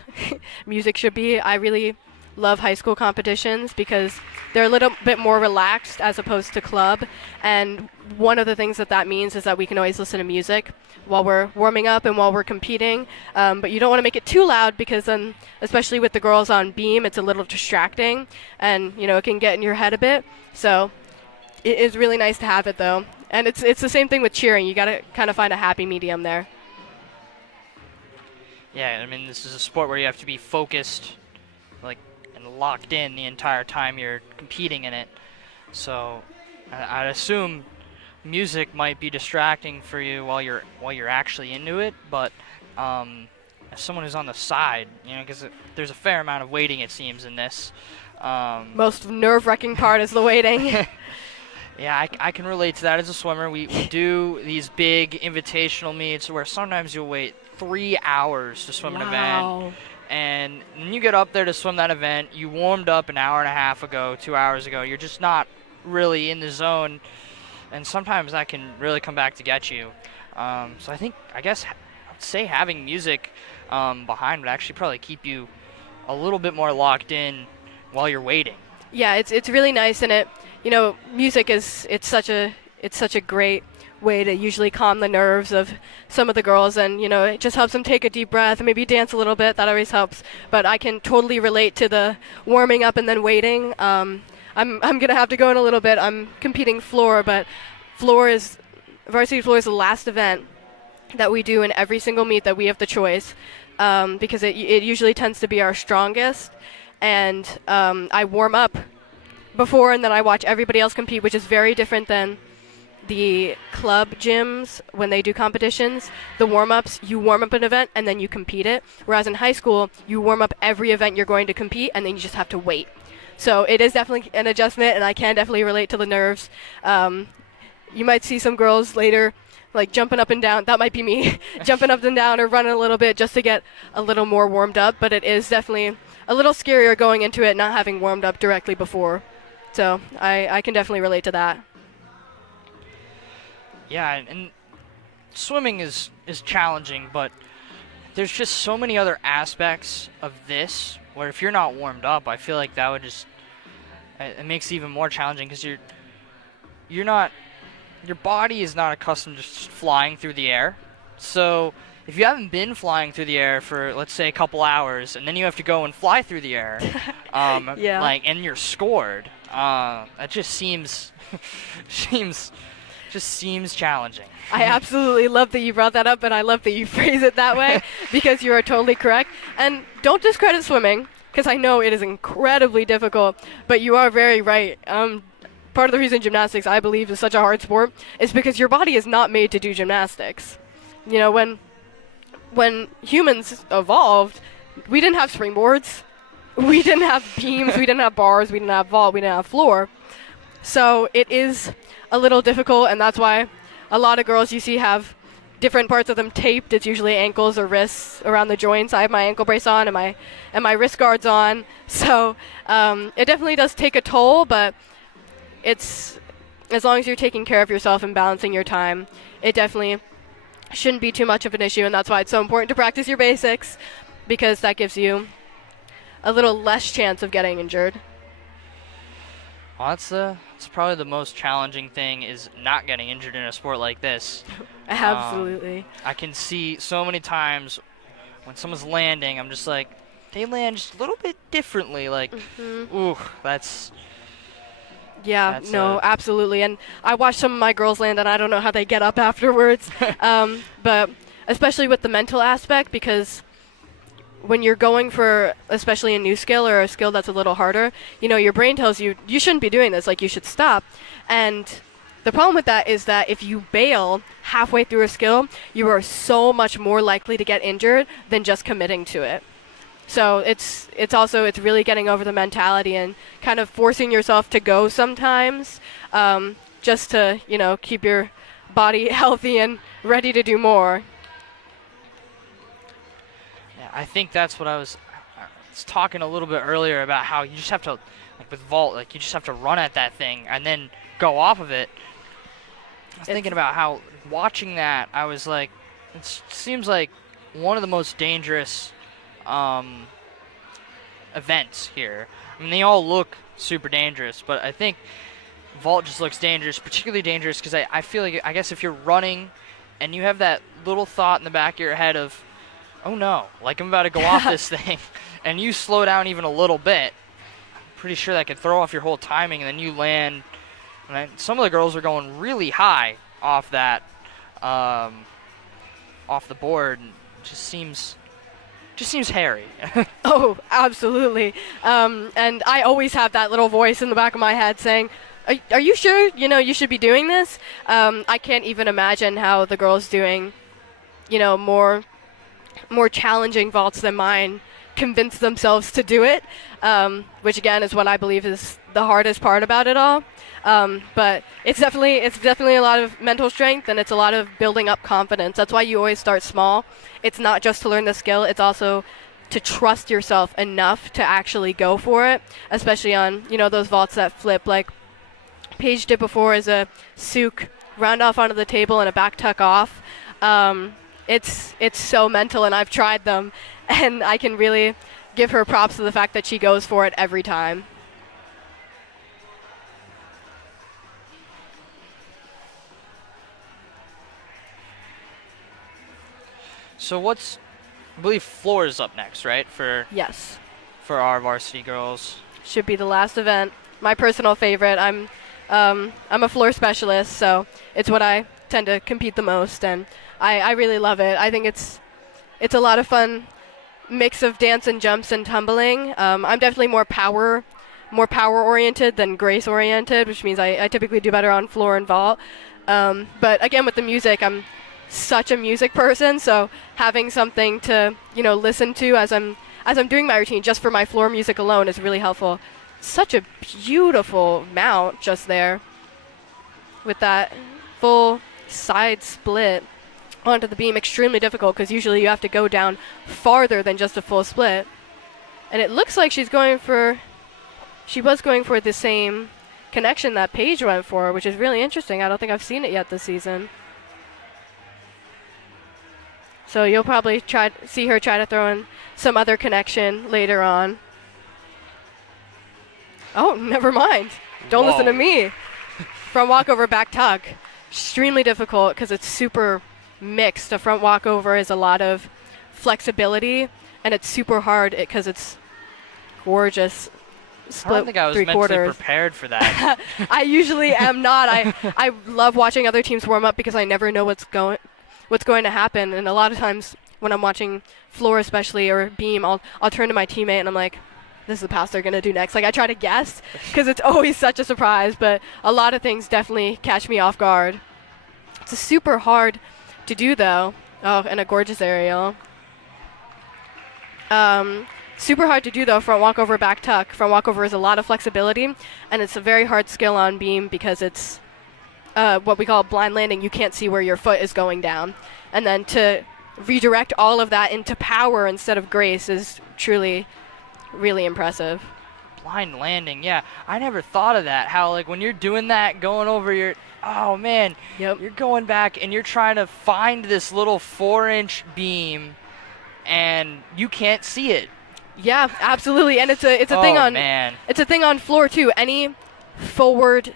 music should be. I really love high school competitions because they're a little bit more relaxed as opposed to club. And one of the things that means is that we can always listen to music while we're warming up and while we're competing. But you don't want to make it too loud because then, especially with the girls on beam, it's a little distracting and, it can get in your head a bit. So it is really nice to have it though. And it's the same thing with cheering. You got to kind of find a happy medium there. Yeah, I mean, this is a sport where you have to be focused, and locked in the entire time you're competing in it. So I'd assume music might be distracting for you while you're actually into it, but as someone who's on the side, because there's a fair amount of waiting, it seems, in this. Most nerve-wracking part is the waiting. Yeah, I can relate to that as a swimmer. We do these big invitational meets where sometimes you'll wait 3 hours to swim an event. And when you get up there to swim that event, you warmed up an hour and a half ago, 2 hours ago. You're just not really in the zone. And sometimes that can really come back to get you. So I guess I'd say having music behind would actually probably keep you a little bit more locked in while you're waiting. Yeah, it's really nice, and music it's such a great way to usually calm the nerves of some of the girls, and it just helps them take a deep breath and maybe dance a little bit. That always helps. But I can totally relate to the warming up and then waiting. I'm gonna have to go in a little bit. I'm competing floor, but varsity floor is the last event that we do in every single meet that we have the choice, because it usually tends to be our strongest. And I warm up before, and then I watch everybody else compete, which is very different than the club gyms when they do competitions. The warm-ups, you warm up an event and then you compete it, whereas in high school you warm up every event you're going to compete and then you just have to wait. So it is definitely an adjustment, and I can definitely relate to the nerves. You might see some girls later jumping up and down. That might be me. Jumping up and down or running a little bit just to get a little more warmed up, but it is definitely a little scarier going into it not having warmed up directly before. So I can definitely relate to that. Yeah, and swimming is challenging, but there's just so many other aspects of this where if you're not warmed up, I feel like that would it makes it even more challenging because your body is not accustomed to just flying through the air. So if you haven't been flying through the air for, let's say, a couple hours, and then you have to go and fly through the air, Yeah. and you're scored, That just seems seems challenging. I absolutely love that you brought that up, and I love that you phrase it that way because you are totally correct. And don't discredit swimming because I know it is incredibly difficult, but you are very right. Part of the reason gymnastics, I believe, is such a hard sport is because your body is not made to do gymnastics. You know, when humans evolved, we didn't have springboards, we didn't have beams, we didn't have bars, we didn't have vault, we didn't have floor. So it is a little difficult, and that's why a lot of girls you see have different parts of them taped. It's usually ankles or wrists around the joints. I have my ankle brace on and my wrist guards on. So it definitely does take a toll, but it's as long as you're taking care of yourself and balancing your time, it definitely shouldn't be too much of an issue, and that's why it's so important to practice your basics because that gives you a little less chance of getting injured. Well, that's probably the most challenging thing is not getting injured in a sport like this. Absolutely. I can see so many times when someone's landing, I'm just like, they land just a little bit differently. Like, ooh, that's absolutely. And I watch some of my girls land, and I don't know how they get up afterwards. But especially with the mental aspect, because when you're going for especially a new skill or a skill that's a little harder, you know, your brain tells you, you shouldn't be doing this, like you should stop. And the problem with that is that if you bail halfway through a skill, you are so much more likely to get injured than just committing to it. So it's really getting over the mentality and kind of forcing yourself to go sometimes, just to, you know, keep your body healthy and ready to do more. Yeah, I think that's what I was talking a little bit earlier about how you just have to, like with vault, like you just have to run at that thing and then go off of it. I was thinking about how watching that, I was like, it seems like one of the most dangerous events here. I mean, they all look super dangerous, but I think vault just looks dangerous, particularly dangerous because I feel like, I guess if you're running and you have that little thought in the back of your head of, oh no, like I'm about to go off this thing, and you slow down even a little bit, I'm pretty sure that could throw off your whole timing, and then you land. And some of the girls are going really high off that, off the board, and it just seems hairy. Oh, absolutely. And I always have that little voice in the back of my head saying, are you sure, you know, you should be doing this? I can't even imagine how the girls doing, you know, more challenging vaults than mine convince themselves to do it, which again is what I believe is the hardest part about it all. But it's definitely a lot of mental strength, and it's a lot of building up confidence. That's why you always start small. It's not just to learn the skill, it's also to trust yourself enough to actually go for it, especially on, you know, those vaults that flip like Paige did before as a souk, round off onto the table and a back tuck off. It's so mental, and I've tried them, and I can really give her props to the fact that she goes for it every time. So I believe floor is up next, right? Yes. For our varsity girls. Should be the last event. My personal favorite. I'm a floor specialist, so it's what I tend to compete the most, and I really love it. I think it's a lot of fun mix of dance and jumps and tumbling. I'm definitely more power oriented than grace oriented, which means I typically do better on floor and vault. But again, with the music, I'm such a music person, so having something to, you know, listen to as I'm doing my routine just for my floor music alone is really helpful. Such a beautiful mount just there with that full side split onto the beam. Extremely difficult because usually you have to go down farther than just a full split. And it looks like she was going for the same connection that Paige went for, which is really interesting. I don't think I've seen it yet this season. So you'll probably see her try to throw in some other connection later on. Oh, never mind. Don't listen to me. Front walkover, back tuck. Extremely difficult because it's super mixed. A front walkover is a lot of flexibility, and it's super hard because it's gorgeous I don't think I was three mentally quarters. prepared for that. I usually am not. I love watching other teams warm up because I never know what's going to happen. And a lot of times when I'm watching floor especially or beam, I'll turn to my teammate and I'm like, this is the pass they're going to do next. Like I try to guess because it's always such a surprise. But a lot of things definitely catch me off guard. It's super hard to do though. Oh, and a gorgeous aerial. Super hard to do though, front walkover, back tuck. Front walkover is a lot of flexibility, and it's a very hard skill on beam because it's what we call blind landing. You can't see where your foot is going down. And then to redirect all of that into power instead of grace is truly really impressive. Blind landing, yeah. I never thought of that. How, like, when you're doing that, going over your, oh, man. Yep. You're going back and you're trying to find this little 4-inch beam, and you can't see it. Yeah, absolutely. And it's a thing on man. It's a thing on floor too. Any forward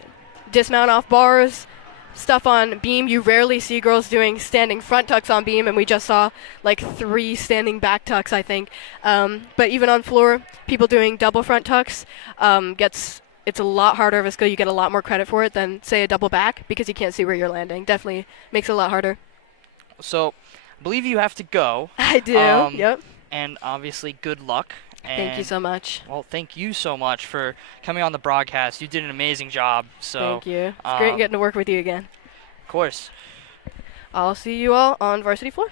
dismount off bars stuff on beam, you rarely see girls doing standing front tucks on beam, and we just saw like 3 standing back tucks, I think. But even on floor, people doing double front tucks it's a lot harder of a skill. You get a lot more credit for it than say a double back because you can't see where you're landing. Definitely makes it a lot harder. So, I believe you have to go. I do. Yep. And obviously, good luck. Thank you so much. Well, thank you so much for coming on the broadcast. You did an amazing job. So Thank you. It's great getting to work with you again. Of course. I'll see you all on varsity floor.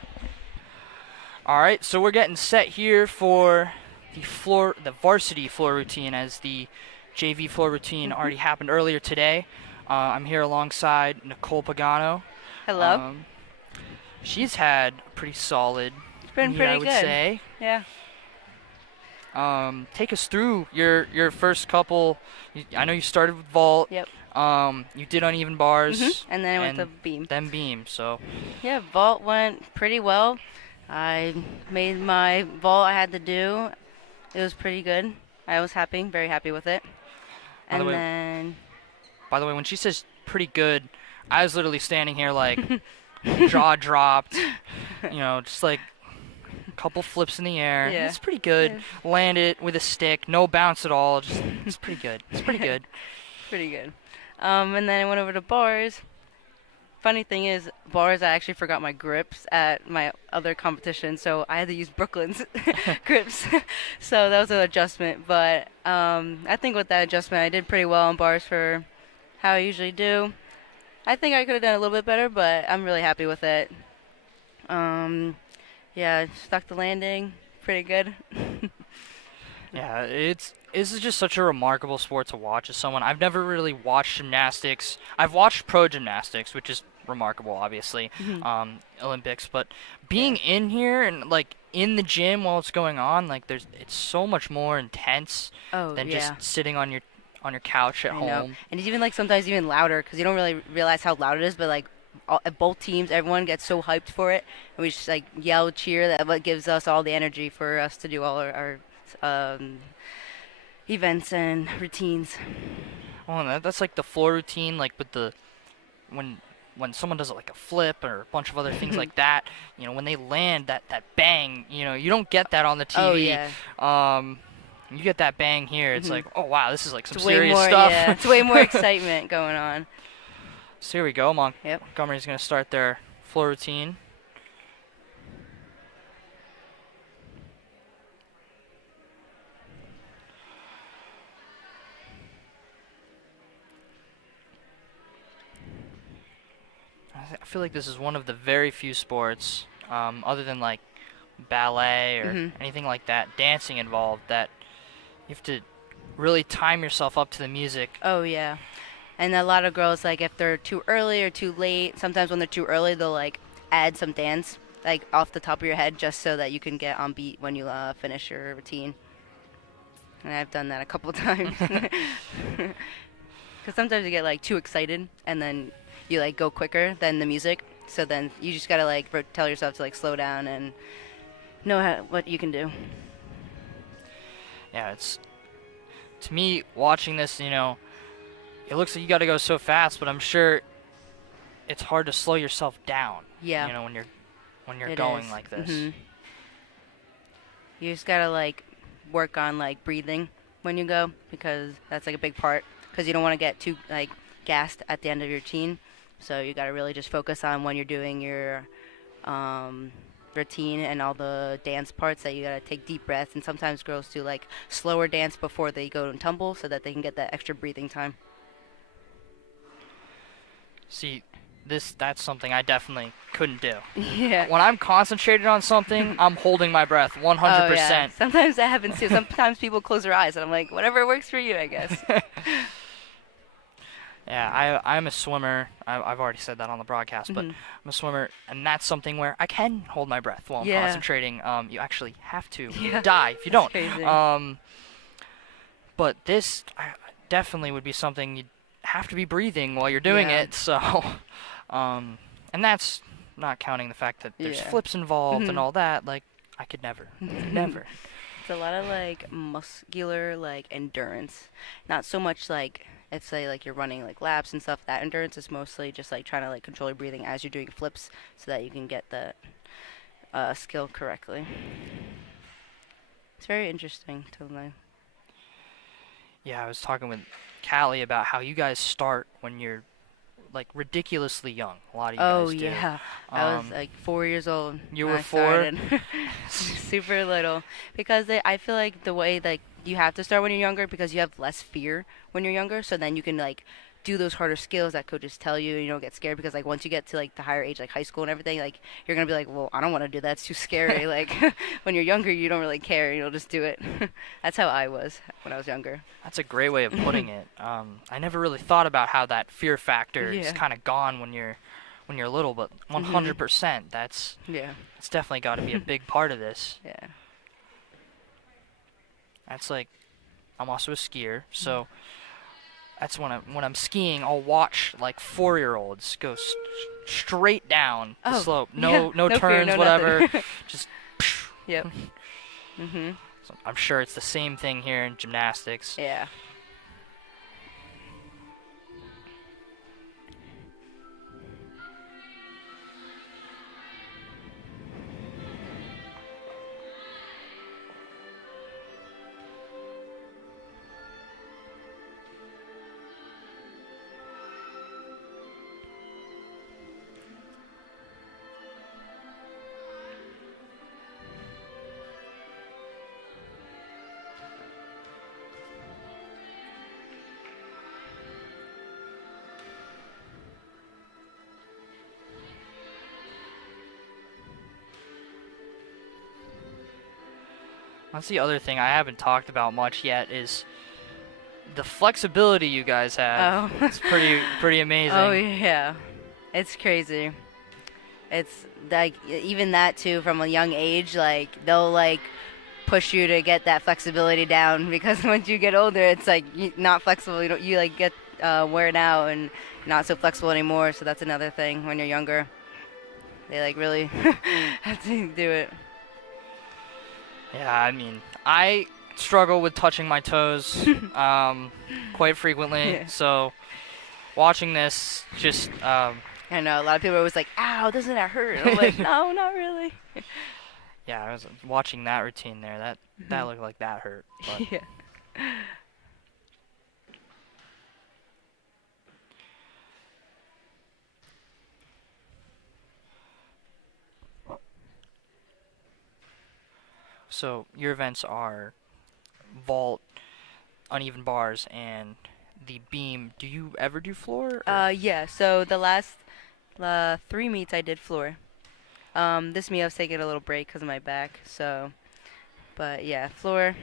All right, so we're getting set here for the varsity floor routine, as the JV floor routine already happened earlier today. I'm here alongside Nicole Pagano. Hello. She's had a pretty solid Been meet, pretty I would good. say. Yeah. Take us through your first couple. I know you started with vault. Yep. You did uneven bars. And then I went to beam. Then beam. So Yeah, vault went pretty well. I made my vault I had to do. It was pretty good. I was happy, very happy with it. By the And way- then by the way, when she says pretty good, I was literally standing here like jaw dropped. Just like a couple flips in the air. Yeah. It's pretty good. Land it with a stick, no bounce at all. It's pretty good. It's pretty good. pretty good. And then I went over to bars. Funny thing is, bars, I actually forgot my grips at my other competition, so I had to use Brooklyn's grips. So that was an adjustment. But I think with that adjustment, I did pretty well on bars for how I usually do. I think I could have done a little bit better, but I'm really happy with it. Yeah, stuck the landing pretty good. Yeah, this is just such a remarkable sport to watch as someone. I've never really watched gymnastics. I've watched pro gymnastics, which is remarkable, obviously, Olympics. But being in here and like in the gym while it's going on, like it's so much more intense than just sitting on your couch at I home. know. And it's even like sometimes even louder because you don't really realize how loud it is, but like both teams, everyone gets so hyped for it, and we just like yell, cheer. That what gives us all the energy for us to do all our events and routines. Oh, and that's like the floor routine, like with the when someone does like a flip or a bunch of other things like that. When they land that bang. You don't get that on the TV. Oh yeah. You get that bang here. It's like, oh wow, this is like some It's way serious more, stuff. yeah. It's way more excitement going on. So here we go. Yep. Montgomery's going to start their floor routine. I feel like this is one of the very few sports, other than like ballet or anything like that, dancing involved, that you have to really time yourself up to the music. Oh yeah. And a lot of girls, like if they're too early or too late, sometimes when they're too early, they'll like add some dance like off the top of your head just so that you can get on beat when you finish your routine. And I've done that a couple times. Because sometimes you get like too excited and then you like go quicker than the music. So then you just gotta like tell yourself to like slow down and know what you can do. Yeah, to me, watching this, it looks like you got to go so fast, but I'm sure it's hard to slow yourself down. Yeah. When you're It going is. like this. You just gotta like work on like breathing when you go, because that's like a big part, because you don't want to get too like gassed at the end of your routine. So you got to really just focus on when you're doing your routine and all the dance parts, that you got to take deep breaths. And sometimes girls do like slower dance before they go and tumble, so that they can get that extra breathing time. See, that's something I definitely couldn't do. Yeah. When I'm concentrated on something, I'm holding my breath 100%. Oh, yeah. Sometimes that happens too. Sometimes people close their eyes, and I'm like, whatever works for you, I guess. Yeah, I'm a swimmer. I've already said that on the broadcast, but I'm a swimmer, and that's something where I can hold my breath while I'm concentrating. You actually have to die if you don't. Crazy. But this definitely would be something you'd have to be breathing while you're doing it. So, and that's not counting the fact that there's flips involved and all that. Like, I could never, never. It's a lot of like muscular like endurance, not so much like if say like you're running like laps and stuff. That endurance is mostly just like trying to like control your breathing as you're doing flips, so that you can get that skill correctly. It's very interesting to learn. Yeah, I was talking with Callie about how you guys start when you're like ridiculously young. A lot of you guys do. Oh yeah, I was like 4 years old. You when were I 4? started. Super little, because I feel like the way like you have to start when you're younger, because you have less fear when you're younger, so then you can like do those harder skills that coaches tell you, and you don't get scared, because like once you get to like the higher age, like high school and everything, like you're gonna be like, well, I don't want to do that, it's too scary. Like when you're younger, you don't really care, you'll just do it. That's how I was when I was younger. That's a great way of putting it. I never really thought about how that fear factor is kind of gone when you're little, but 100%. That's it's definitely got to be a big part of this. Yeah. That's like, I'm also a skier, so that's when I'm skiing, I'll watch like 4-year-olds go straight down the slope. No turns, fear, no whatever. Just. Yep. So I'm sure it's the same thing here in gymnastics. Yeah. That's the other thing I haven't talked about much yet, is the flexibility you guys have. Oh. It's pretty amazing. Oh yeah, it's crazy. It's like even that too, from a young age, like they'll like push you to get that flexibility down, because once you get older, it's like not flexible. You like get wearing out and not so flexible anymore. So that's another thing when you're younger. They like really have to do it. Yeah, I mean, I struggle with touching my toes quite frequently, Yeah. so watching this just I know a lot of people are always like, "Ow, doesn't that hurt?" And I'm like, "No, not really." yeah, I was watching that routine there. That looked like that hurt. But Yeah. so your events are vault, uneven bars, and the beam. Do you ever do floor? Or? Yeah. So the last 3 meets I did floor. This meet I was taking a little break because of my back. So, but yeah, floor.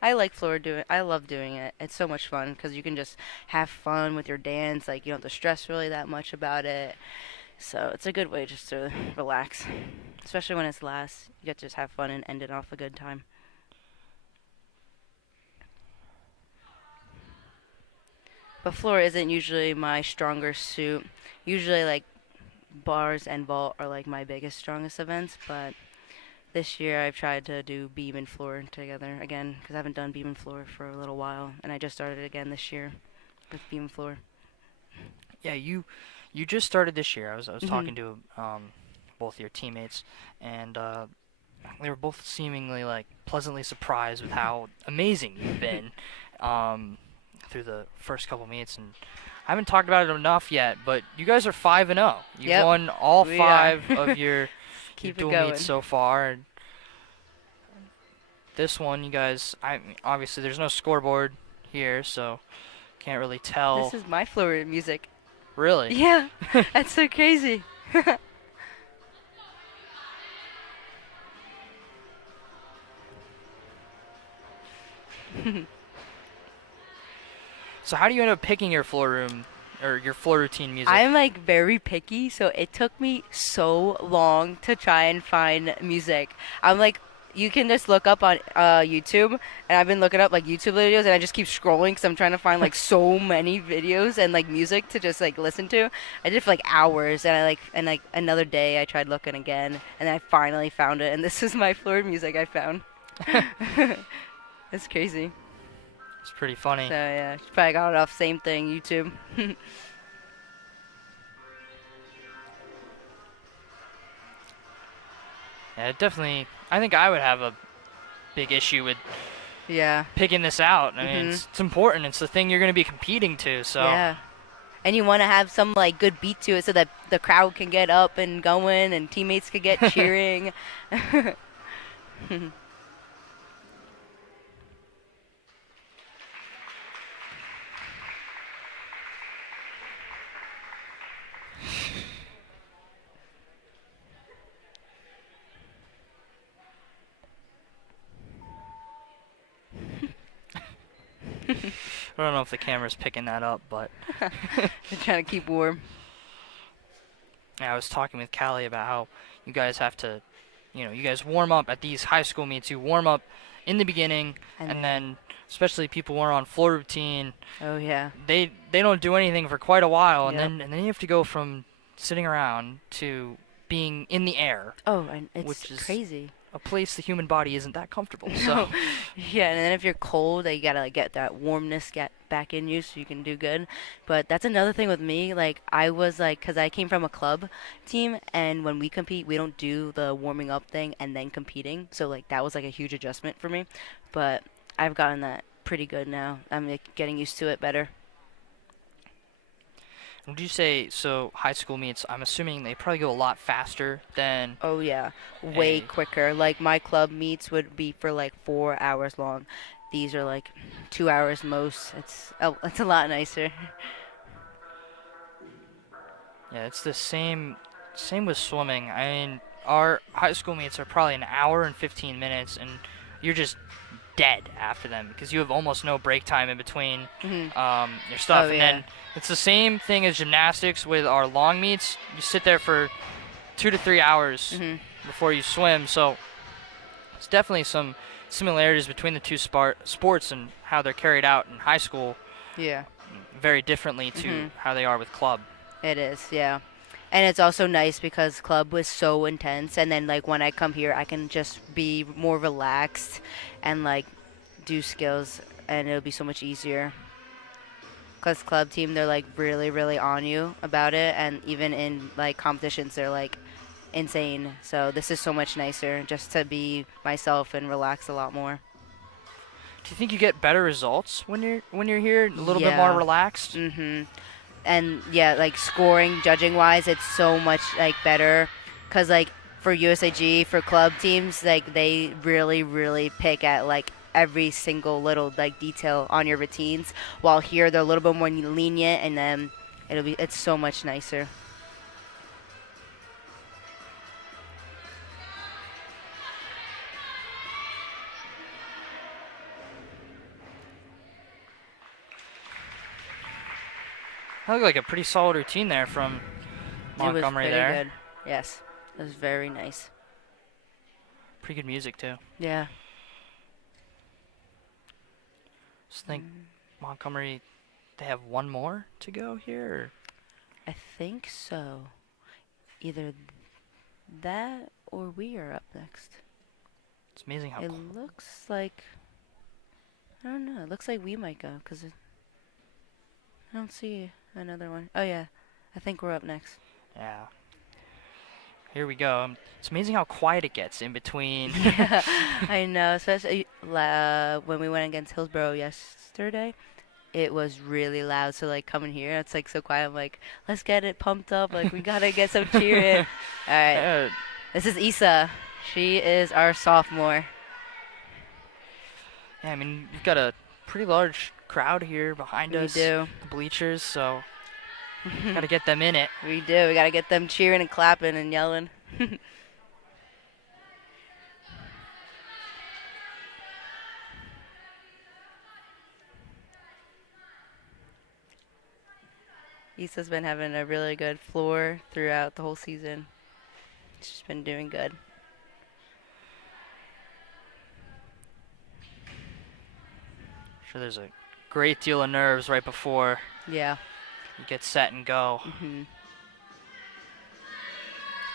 I like floor I love doing it. It's so much fun because you can just have fun with your dance. Like you don't have to stress really that much about it. So it's a good way just to relax, especially when it's last. You get to just have fun and end it off a good time. But floor isn't usually my stronger suit. Usually like bars and vault are like my biggest, strongest events, but this year I've tried to do beam and floor together again, because I haven't done beam and floor for a little while, and I just started again this year with beam and floor. Yeah, you just started this year. I was talking to both your teammates, and they were both seemingly like pleasantly surprised with how amazing you've been through the first couple meets, and I haven't talked about it enough yet, but you guys are 5-0. You've Yep, won all we 5 are. of your Keep it dual going. meets so far. And this one, you guys, I mean, obviously there's no scoreboard here, so can't really tell. This is my floor music. Really? Yeah, that's so crazy. So how do you end up picking your floor room or your floor routine music? I'm like very picky, so it took me so long to try and find music. I'm like, you can just look up on YouTube, and I've been looking up like YouTube videos, and I just keep scrolling because I'm trying to find like so many videos and like music to just like listen to. I did it for like hours, and like another day I tried looking again, and then I finally found it, and this is my floor music I found. It's crazy. It's pretty funny. So yeah, she probably got it off same thing, YouTube. Yeah, it definitely. I think I would have a big issue with Yeah. picking this out. I mean, it's important. It's the thing you're going to be competing to. So Yeah. And you want to have some like good beat to it so that the crowd can get up and going and teammates can get cheering. I don't know if the camera's picking that up, but They're trying to keep warm. yeah, I was talking with Callie about how you guys have to, you guys warm up at these high school meets. You warm up in the beginning, and then especially people who are on floor routine, Oh yeah. they don't do anything for quite a while, and Yep. then you have to go from sitting around to being in the air, Oh, and it's Which is- crazy. a place the human body isn't that comfortable. So Yeah, and then if you're cold, you gotta like get that warmness get back in you so you can do good. But that's another thing with me. Like I was like, cause I came from a club team, and when we compete, we don't do the warming up thing and then competing. So like that was like a huge adjustment for me. But I've gotten that pretty good now. I'm like, getting used to it better. would you say so? High school meets, I'm assuming they probably go a lot faster than. Oh yeah, way Hey. quicker. Like my club meets would be for like 4 hours long. These are like 2 hours most. It's a lot nicer. Yeah, it's the same with swimming. I mean, our high school meets are probably an hour and 15 minutes, and you're just dead after them because you have almost no break time in between your stuff. Oh, And yeah. then it's the same thing as gymnastics with our long meets. You sit there for 2 to 3 hours before you swim. So it's definitely some similarities between the two sports and how they're carried out in high school, Yeah, very differently to how they are with club. it is. Yeah, and it's also nice because club was so intense, and then like when I come here, I can just be more relaxed and like do skills, and it'll be so much easier. Cause club team, they're like really, really on you about it, and even in like competitions, they're like insane. So this is so much nicer just to be myself and relax a lot more. Do you think you get better results when you're here, a little bit more Yeah. relaxed? And yeah, like scoring, judging wise, it's so much like better. Cause like for USAG, for club teams, like they really, really pick at like every single little like detail on your routines. While here, they're a little bit more lenient, and then it's so much nicer. That looked like a pretty solid routine there from Montgomery It was there. pretty good. Yes, it was very nice. Pretty good music too. Yeah. Just think Montgomery, they have one more to go here. I think so. Either that or we are up next. It's amazing how. It looks like, I don't know. It looks like we might go because I don't see another one. Oh yeah, I think we're up next. Yeah. Here we go. It's amazing how quiet it gets in between. Yeah, I know. Especially when we went against Hillsborough yesterday, it was really loud. So like coming here, it's like so quiet. I'm like, let's get it pumped up. Like we gotta get some cheer in. All right. Uh, This is Issa. She is our sophomore. yeah, I mean, you've got a pretty large crowd here behind We us. do. The bleachers, so got to get them in it. We do. We gotta get them cheering and clapping and yelling. Issa's been having a really good floor throughout the whole season. She's been doing good. Sure, there's a great deal of nerves right before Yeah. you get set and go.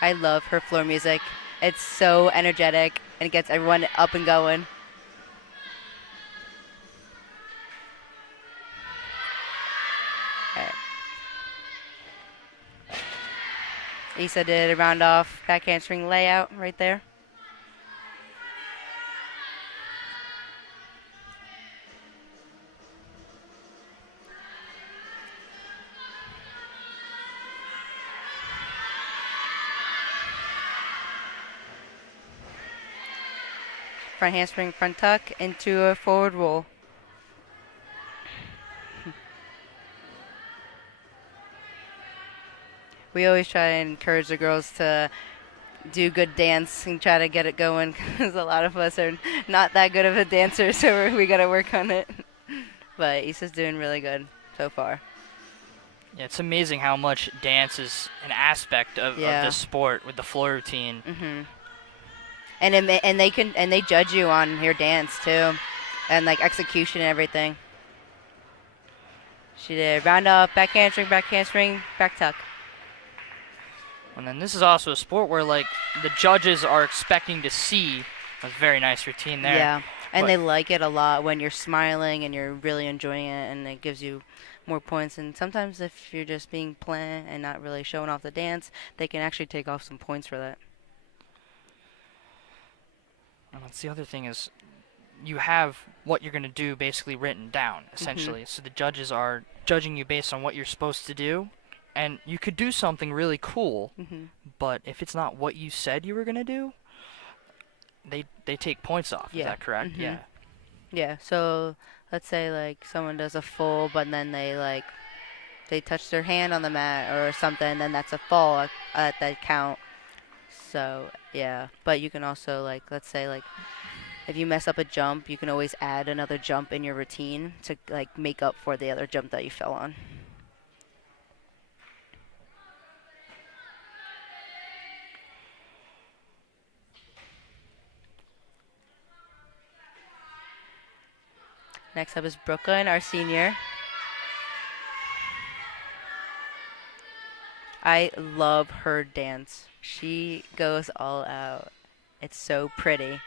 I love her floor music. It's so energetic and it gets everyone up and going. Alright. Issa did a round off back handspring layout right there. Front handspring, front tuck into a forward roll. We always try and encourage the girls to do good dance and try to get it going because a lot of us are not that good of a dancer, so we got to work on it. But Issa's doing really good so far. Yeah, it's amazing how much dance is an aspect of this sport with the floor routine. And they judge you on your dance too, and like execution and everything. She did round off, back handspring, back tuck. And then this is also a sport where like the judges are expecting to see a very nice routine there. Yeah, and But- they like it a lot when you're smiling and you're really enjoying it, and it gives you more points. And sometimes if you're just being bland and not really showing off the dance, they can actually take off some points for that. And that's the other thing is you have what you're going to do basically written down, essentially. So the judges are judging you based on what you're supposed to do. And you could do something really cool, but if it's not what you said you were going to do, they take points off. Is Yeah. that correct? Yeah. Yeah, so let's say like someone does a full, but then they touch their hand on the mat or something, then that's a fall at that count. So yeah, but you can also like, let's say like if you mess up a jump, you can always add another jump in your routine to like make up for the other jump that you fell on. Next up is Brooklyn, our senior. I love her dance. She goes all out. It's so pretty.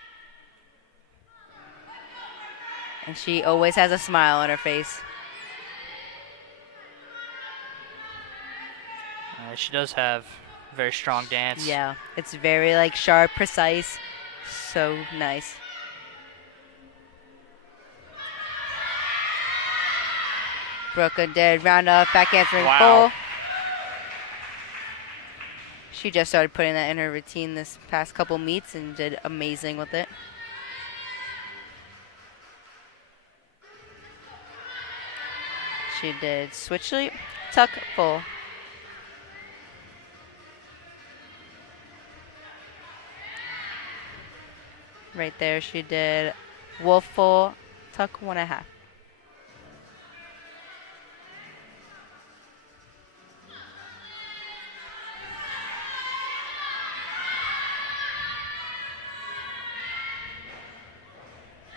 And she always has a smile on her face. She does have a very strong dance. Yeah, it's very like sharp, precise, so nice. Brooklyn did round off, back handspring full. She just started putting that in her routine this past couple meets and did amazing with it. She did switch leap, tuck, full. Right there, she did wolf full, tuck 1.5.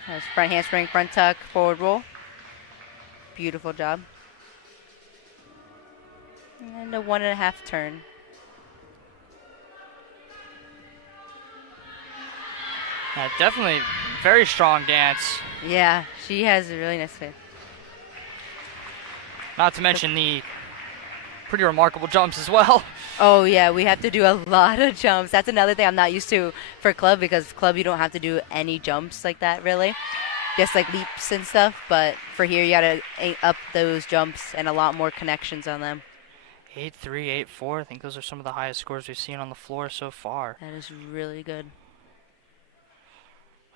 That's front handspring, front tuck, forward roll. Beautiful job. And a 1.5 turn. Definitely very strong dance. Yeah, she has a really nice fit. Not to mention the pretty remarkable jumps as well. Oh yeah, we have to do a lot of jumps. That's another thing I'm not used to for club, because club you don't have to do any jumps like that really. Just like leaps and stuff, but for here you gotta up those jumps and a lot more connections on them. 8-3, 8-4. I think those are some of the highest scores we've seen on the floor so far. That is really good.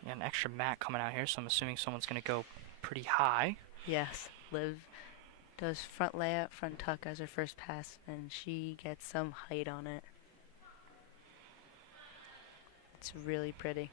Yeah, an extra mat coming out here, so I'm assuming someone's going to go pretty high. Yes, Liv does front layout, front tuck as her first pass, and she gets some height on it. It's really pretty.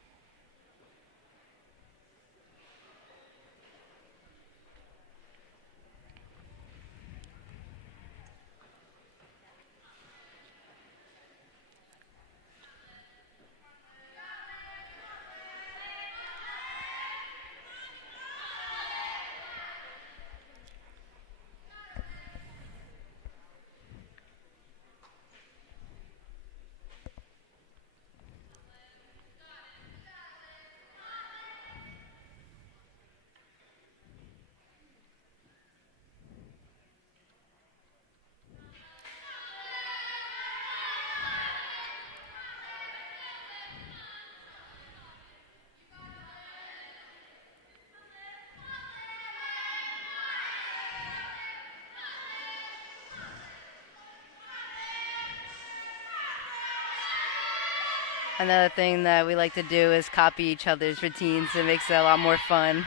Another thing that we like to do is copy each other's routines. It makes it a lot more fun.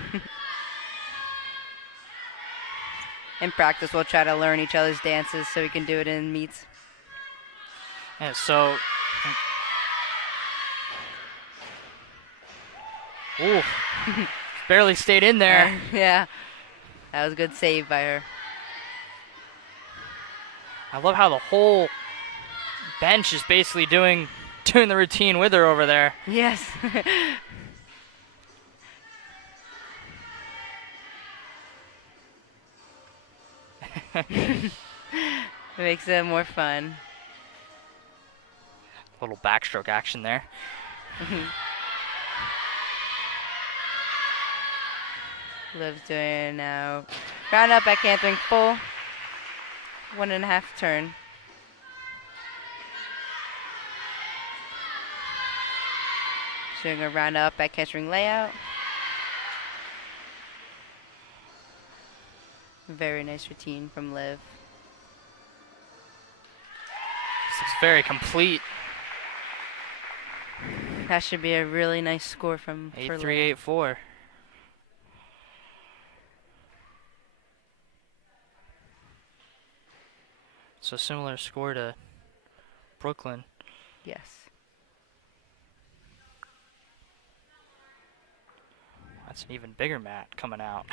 In practice, we'll try to learn each other's dances so we can do it in meets. Yeah, so... Ooh. Barely stayed in there. Yeah. That was a good save by her. I love how the whole bench is basically doing the routine with her over there. Yes. It makes it more fun. Little backstroke action there. Liv's doing now. Round up back handspring full. 1.5 turn. Doing a round up back handspring layout. Very nice routine from Liv. This looks very complete. That should be a really nice score from 8-3, 8-4. So similar score to Brooklyn. Yes. That's an even bigger mat coming out.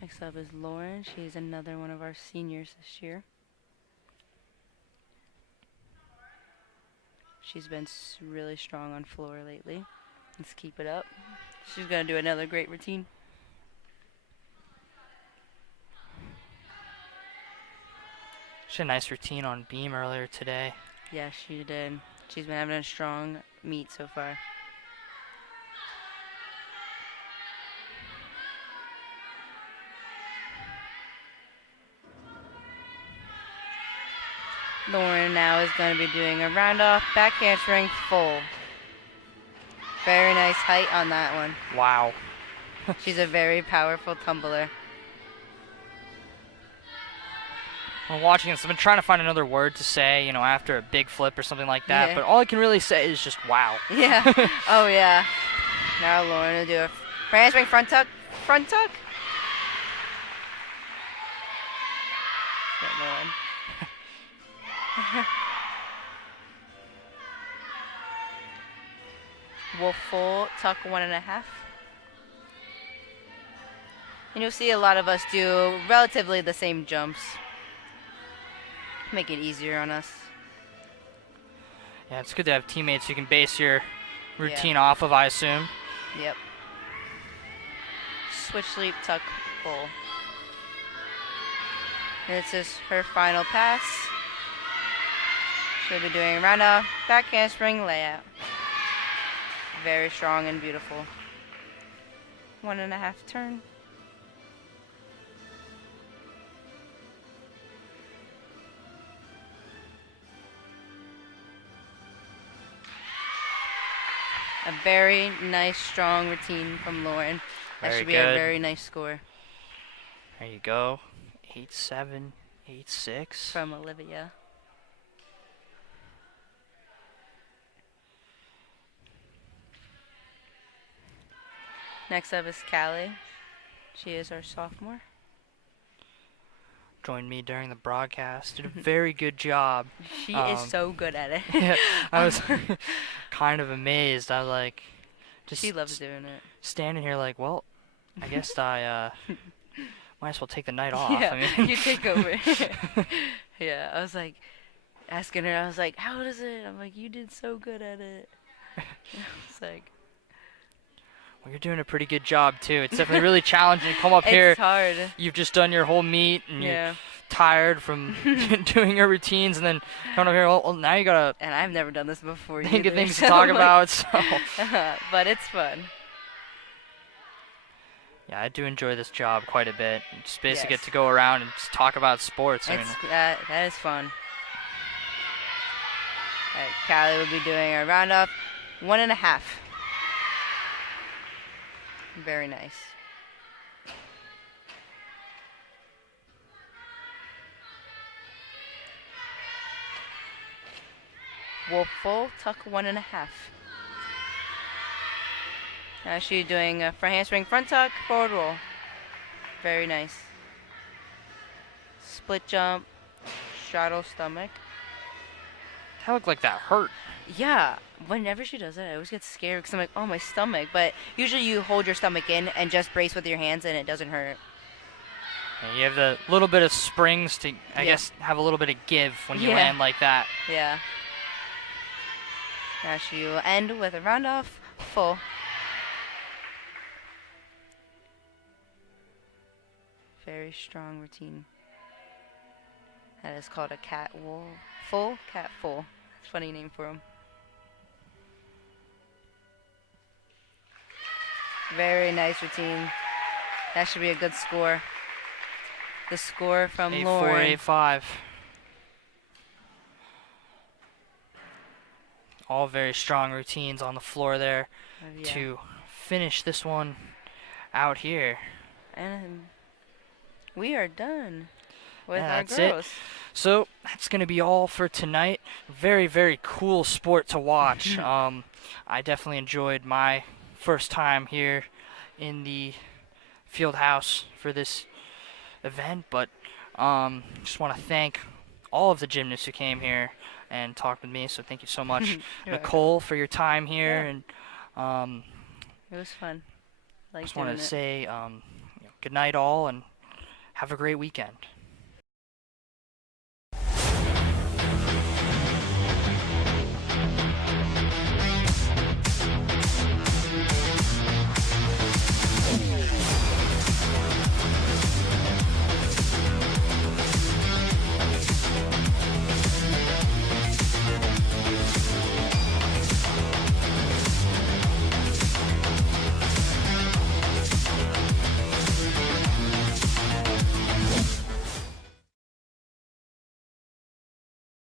Next up is Lauren. She's another one of our seniors this year. She's been really strong on floor lately. Let's keep it up. She's going to do another great routine. She had a nice routine on beam earlier today. Yeah, she did. She's been having a strong meet so far. Lauren now is going to be doing a round off back handspring full. Very nice height on that one. Wow. She's a very powerful tumbler. When watching this, I've been trying to find another word to say, you know, after a big flip or something like that, Yeah. but all I can really say is just wow. Yeah. Oh, yeah. Now Lauren will do a handspring front tuck. Front tuck. Good Lauren. Wolf full, tuck 1.5. And you'll see a lot of us do relatively the same jumps. Make it easier on us. Yeah, it's good to have teammates you can base your routine off of, I assume. Yep. Switch sleep, tuck, full. And this is her final pass. She'll be doing round off, back handspring layout. Very strong and beautiful. 1.5 turn. A very nice, strong routine from Lauren. That Very should be good. a very nice score There you go. 8-7, 8-6. from Olivia. Next up is Callie. She is our sophomore. Joined me during the broadcast. Did a very good job. She is Um, so good at it. Yeah, I was kind of amazed. I was like, just She loves doing it. standing here like, well, I guess I might as well take the night off. Yeah, I mean, you take over. Yeah, I was like, asking her, I was like, how does it? I'm like, you did so good at it. It's like, well, you're doing a pretty good job too. It's definitely really challenging to come up here. it's hard. You've just done your whole meet and Yeah. you're tired from doing your routines, and then coming up here. Well, now you gotta And I've never done this before think of either, things to so talk I'm like- about. So But it's fun. yeah, I do enjoy this job quite a bit. Just basically Yes. get to go around and just talk about sports. I mean, That is fun. Alright, Callie will be doing a round off 1.5. Very nice. Wolf full, tuck 1.5. Now she's doing a front handspring, front tuck, forward roll. Very nice. Split jump, straddle stomach. that looked like that hurt. Yeah, whenever she does it, I always get scared because I'm like, oh, my stomach. But usually you hold your stomach in and just brace with your hands and it doesn't hurt. And you have the little bit of springs to, I Yeah. guess, have a little bit of give when you Yeah. land like that. Yeah. Now she will end with a round off full. Very strong routine. That is called a cat wool. Full? Cat full. That's a funny name for him. Very nice routine. That should be a good score. The score from 8-4, Lauren. 8-5. All very strong routines on the floor there Yeah. to finish this one out here. And we are done with Yeah, our that's it. girls. So that's going to be all for tonight. Very, very cool sport to watch. I definitely enjoyed my first time here in the field house for this event, but just want to thank all of the gymnasts who came here and talked with me. So thank you so much, You're welcome. Nicole, for your time here. Yeah. And It was fun. Like just wanted doing to it. say good night, all, and have a great weekend.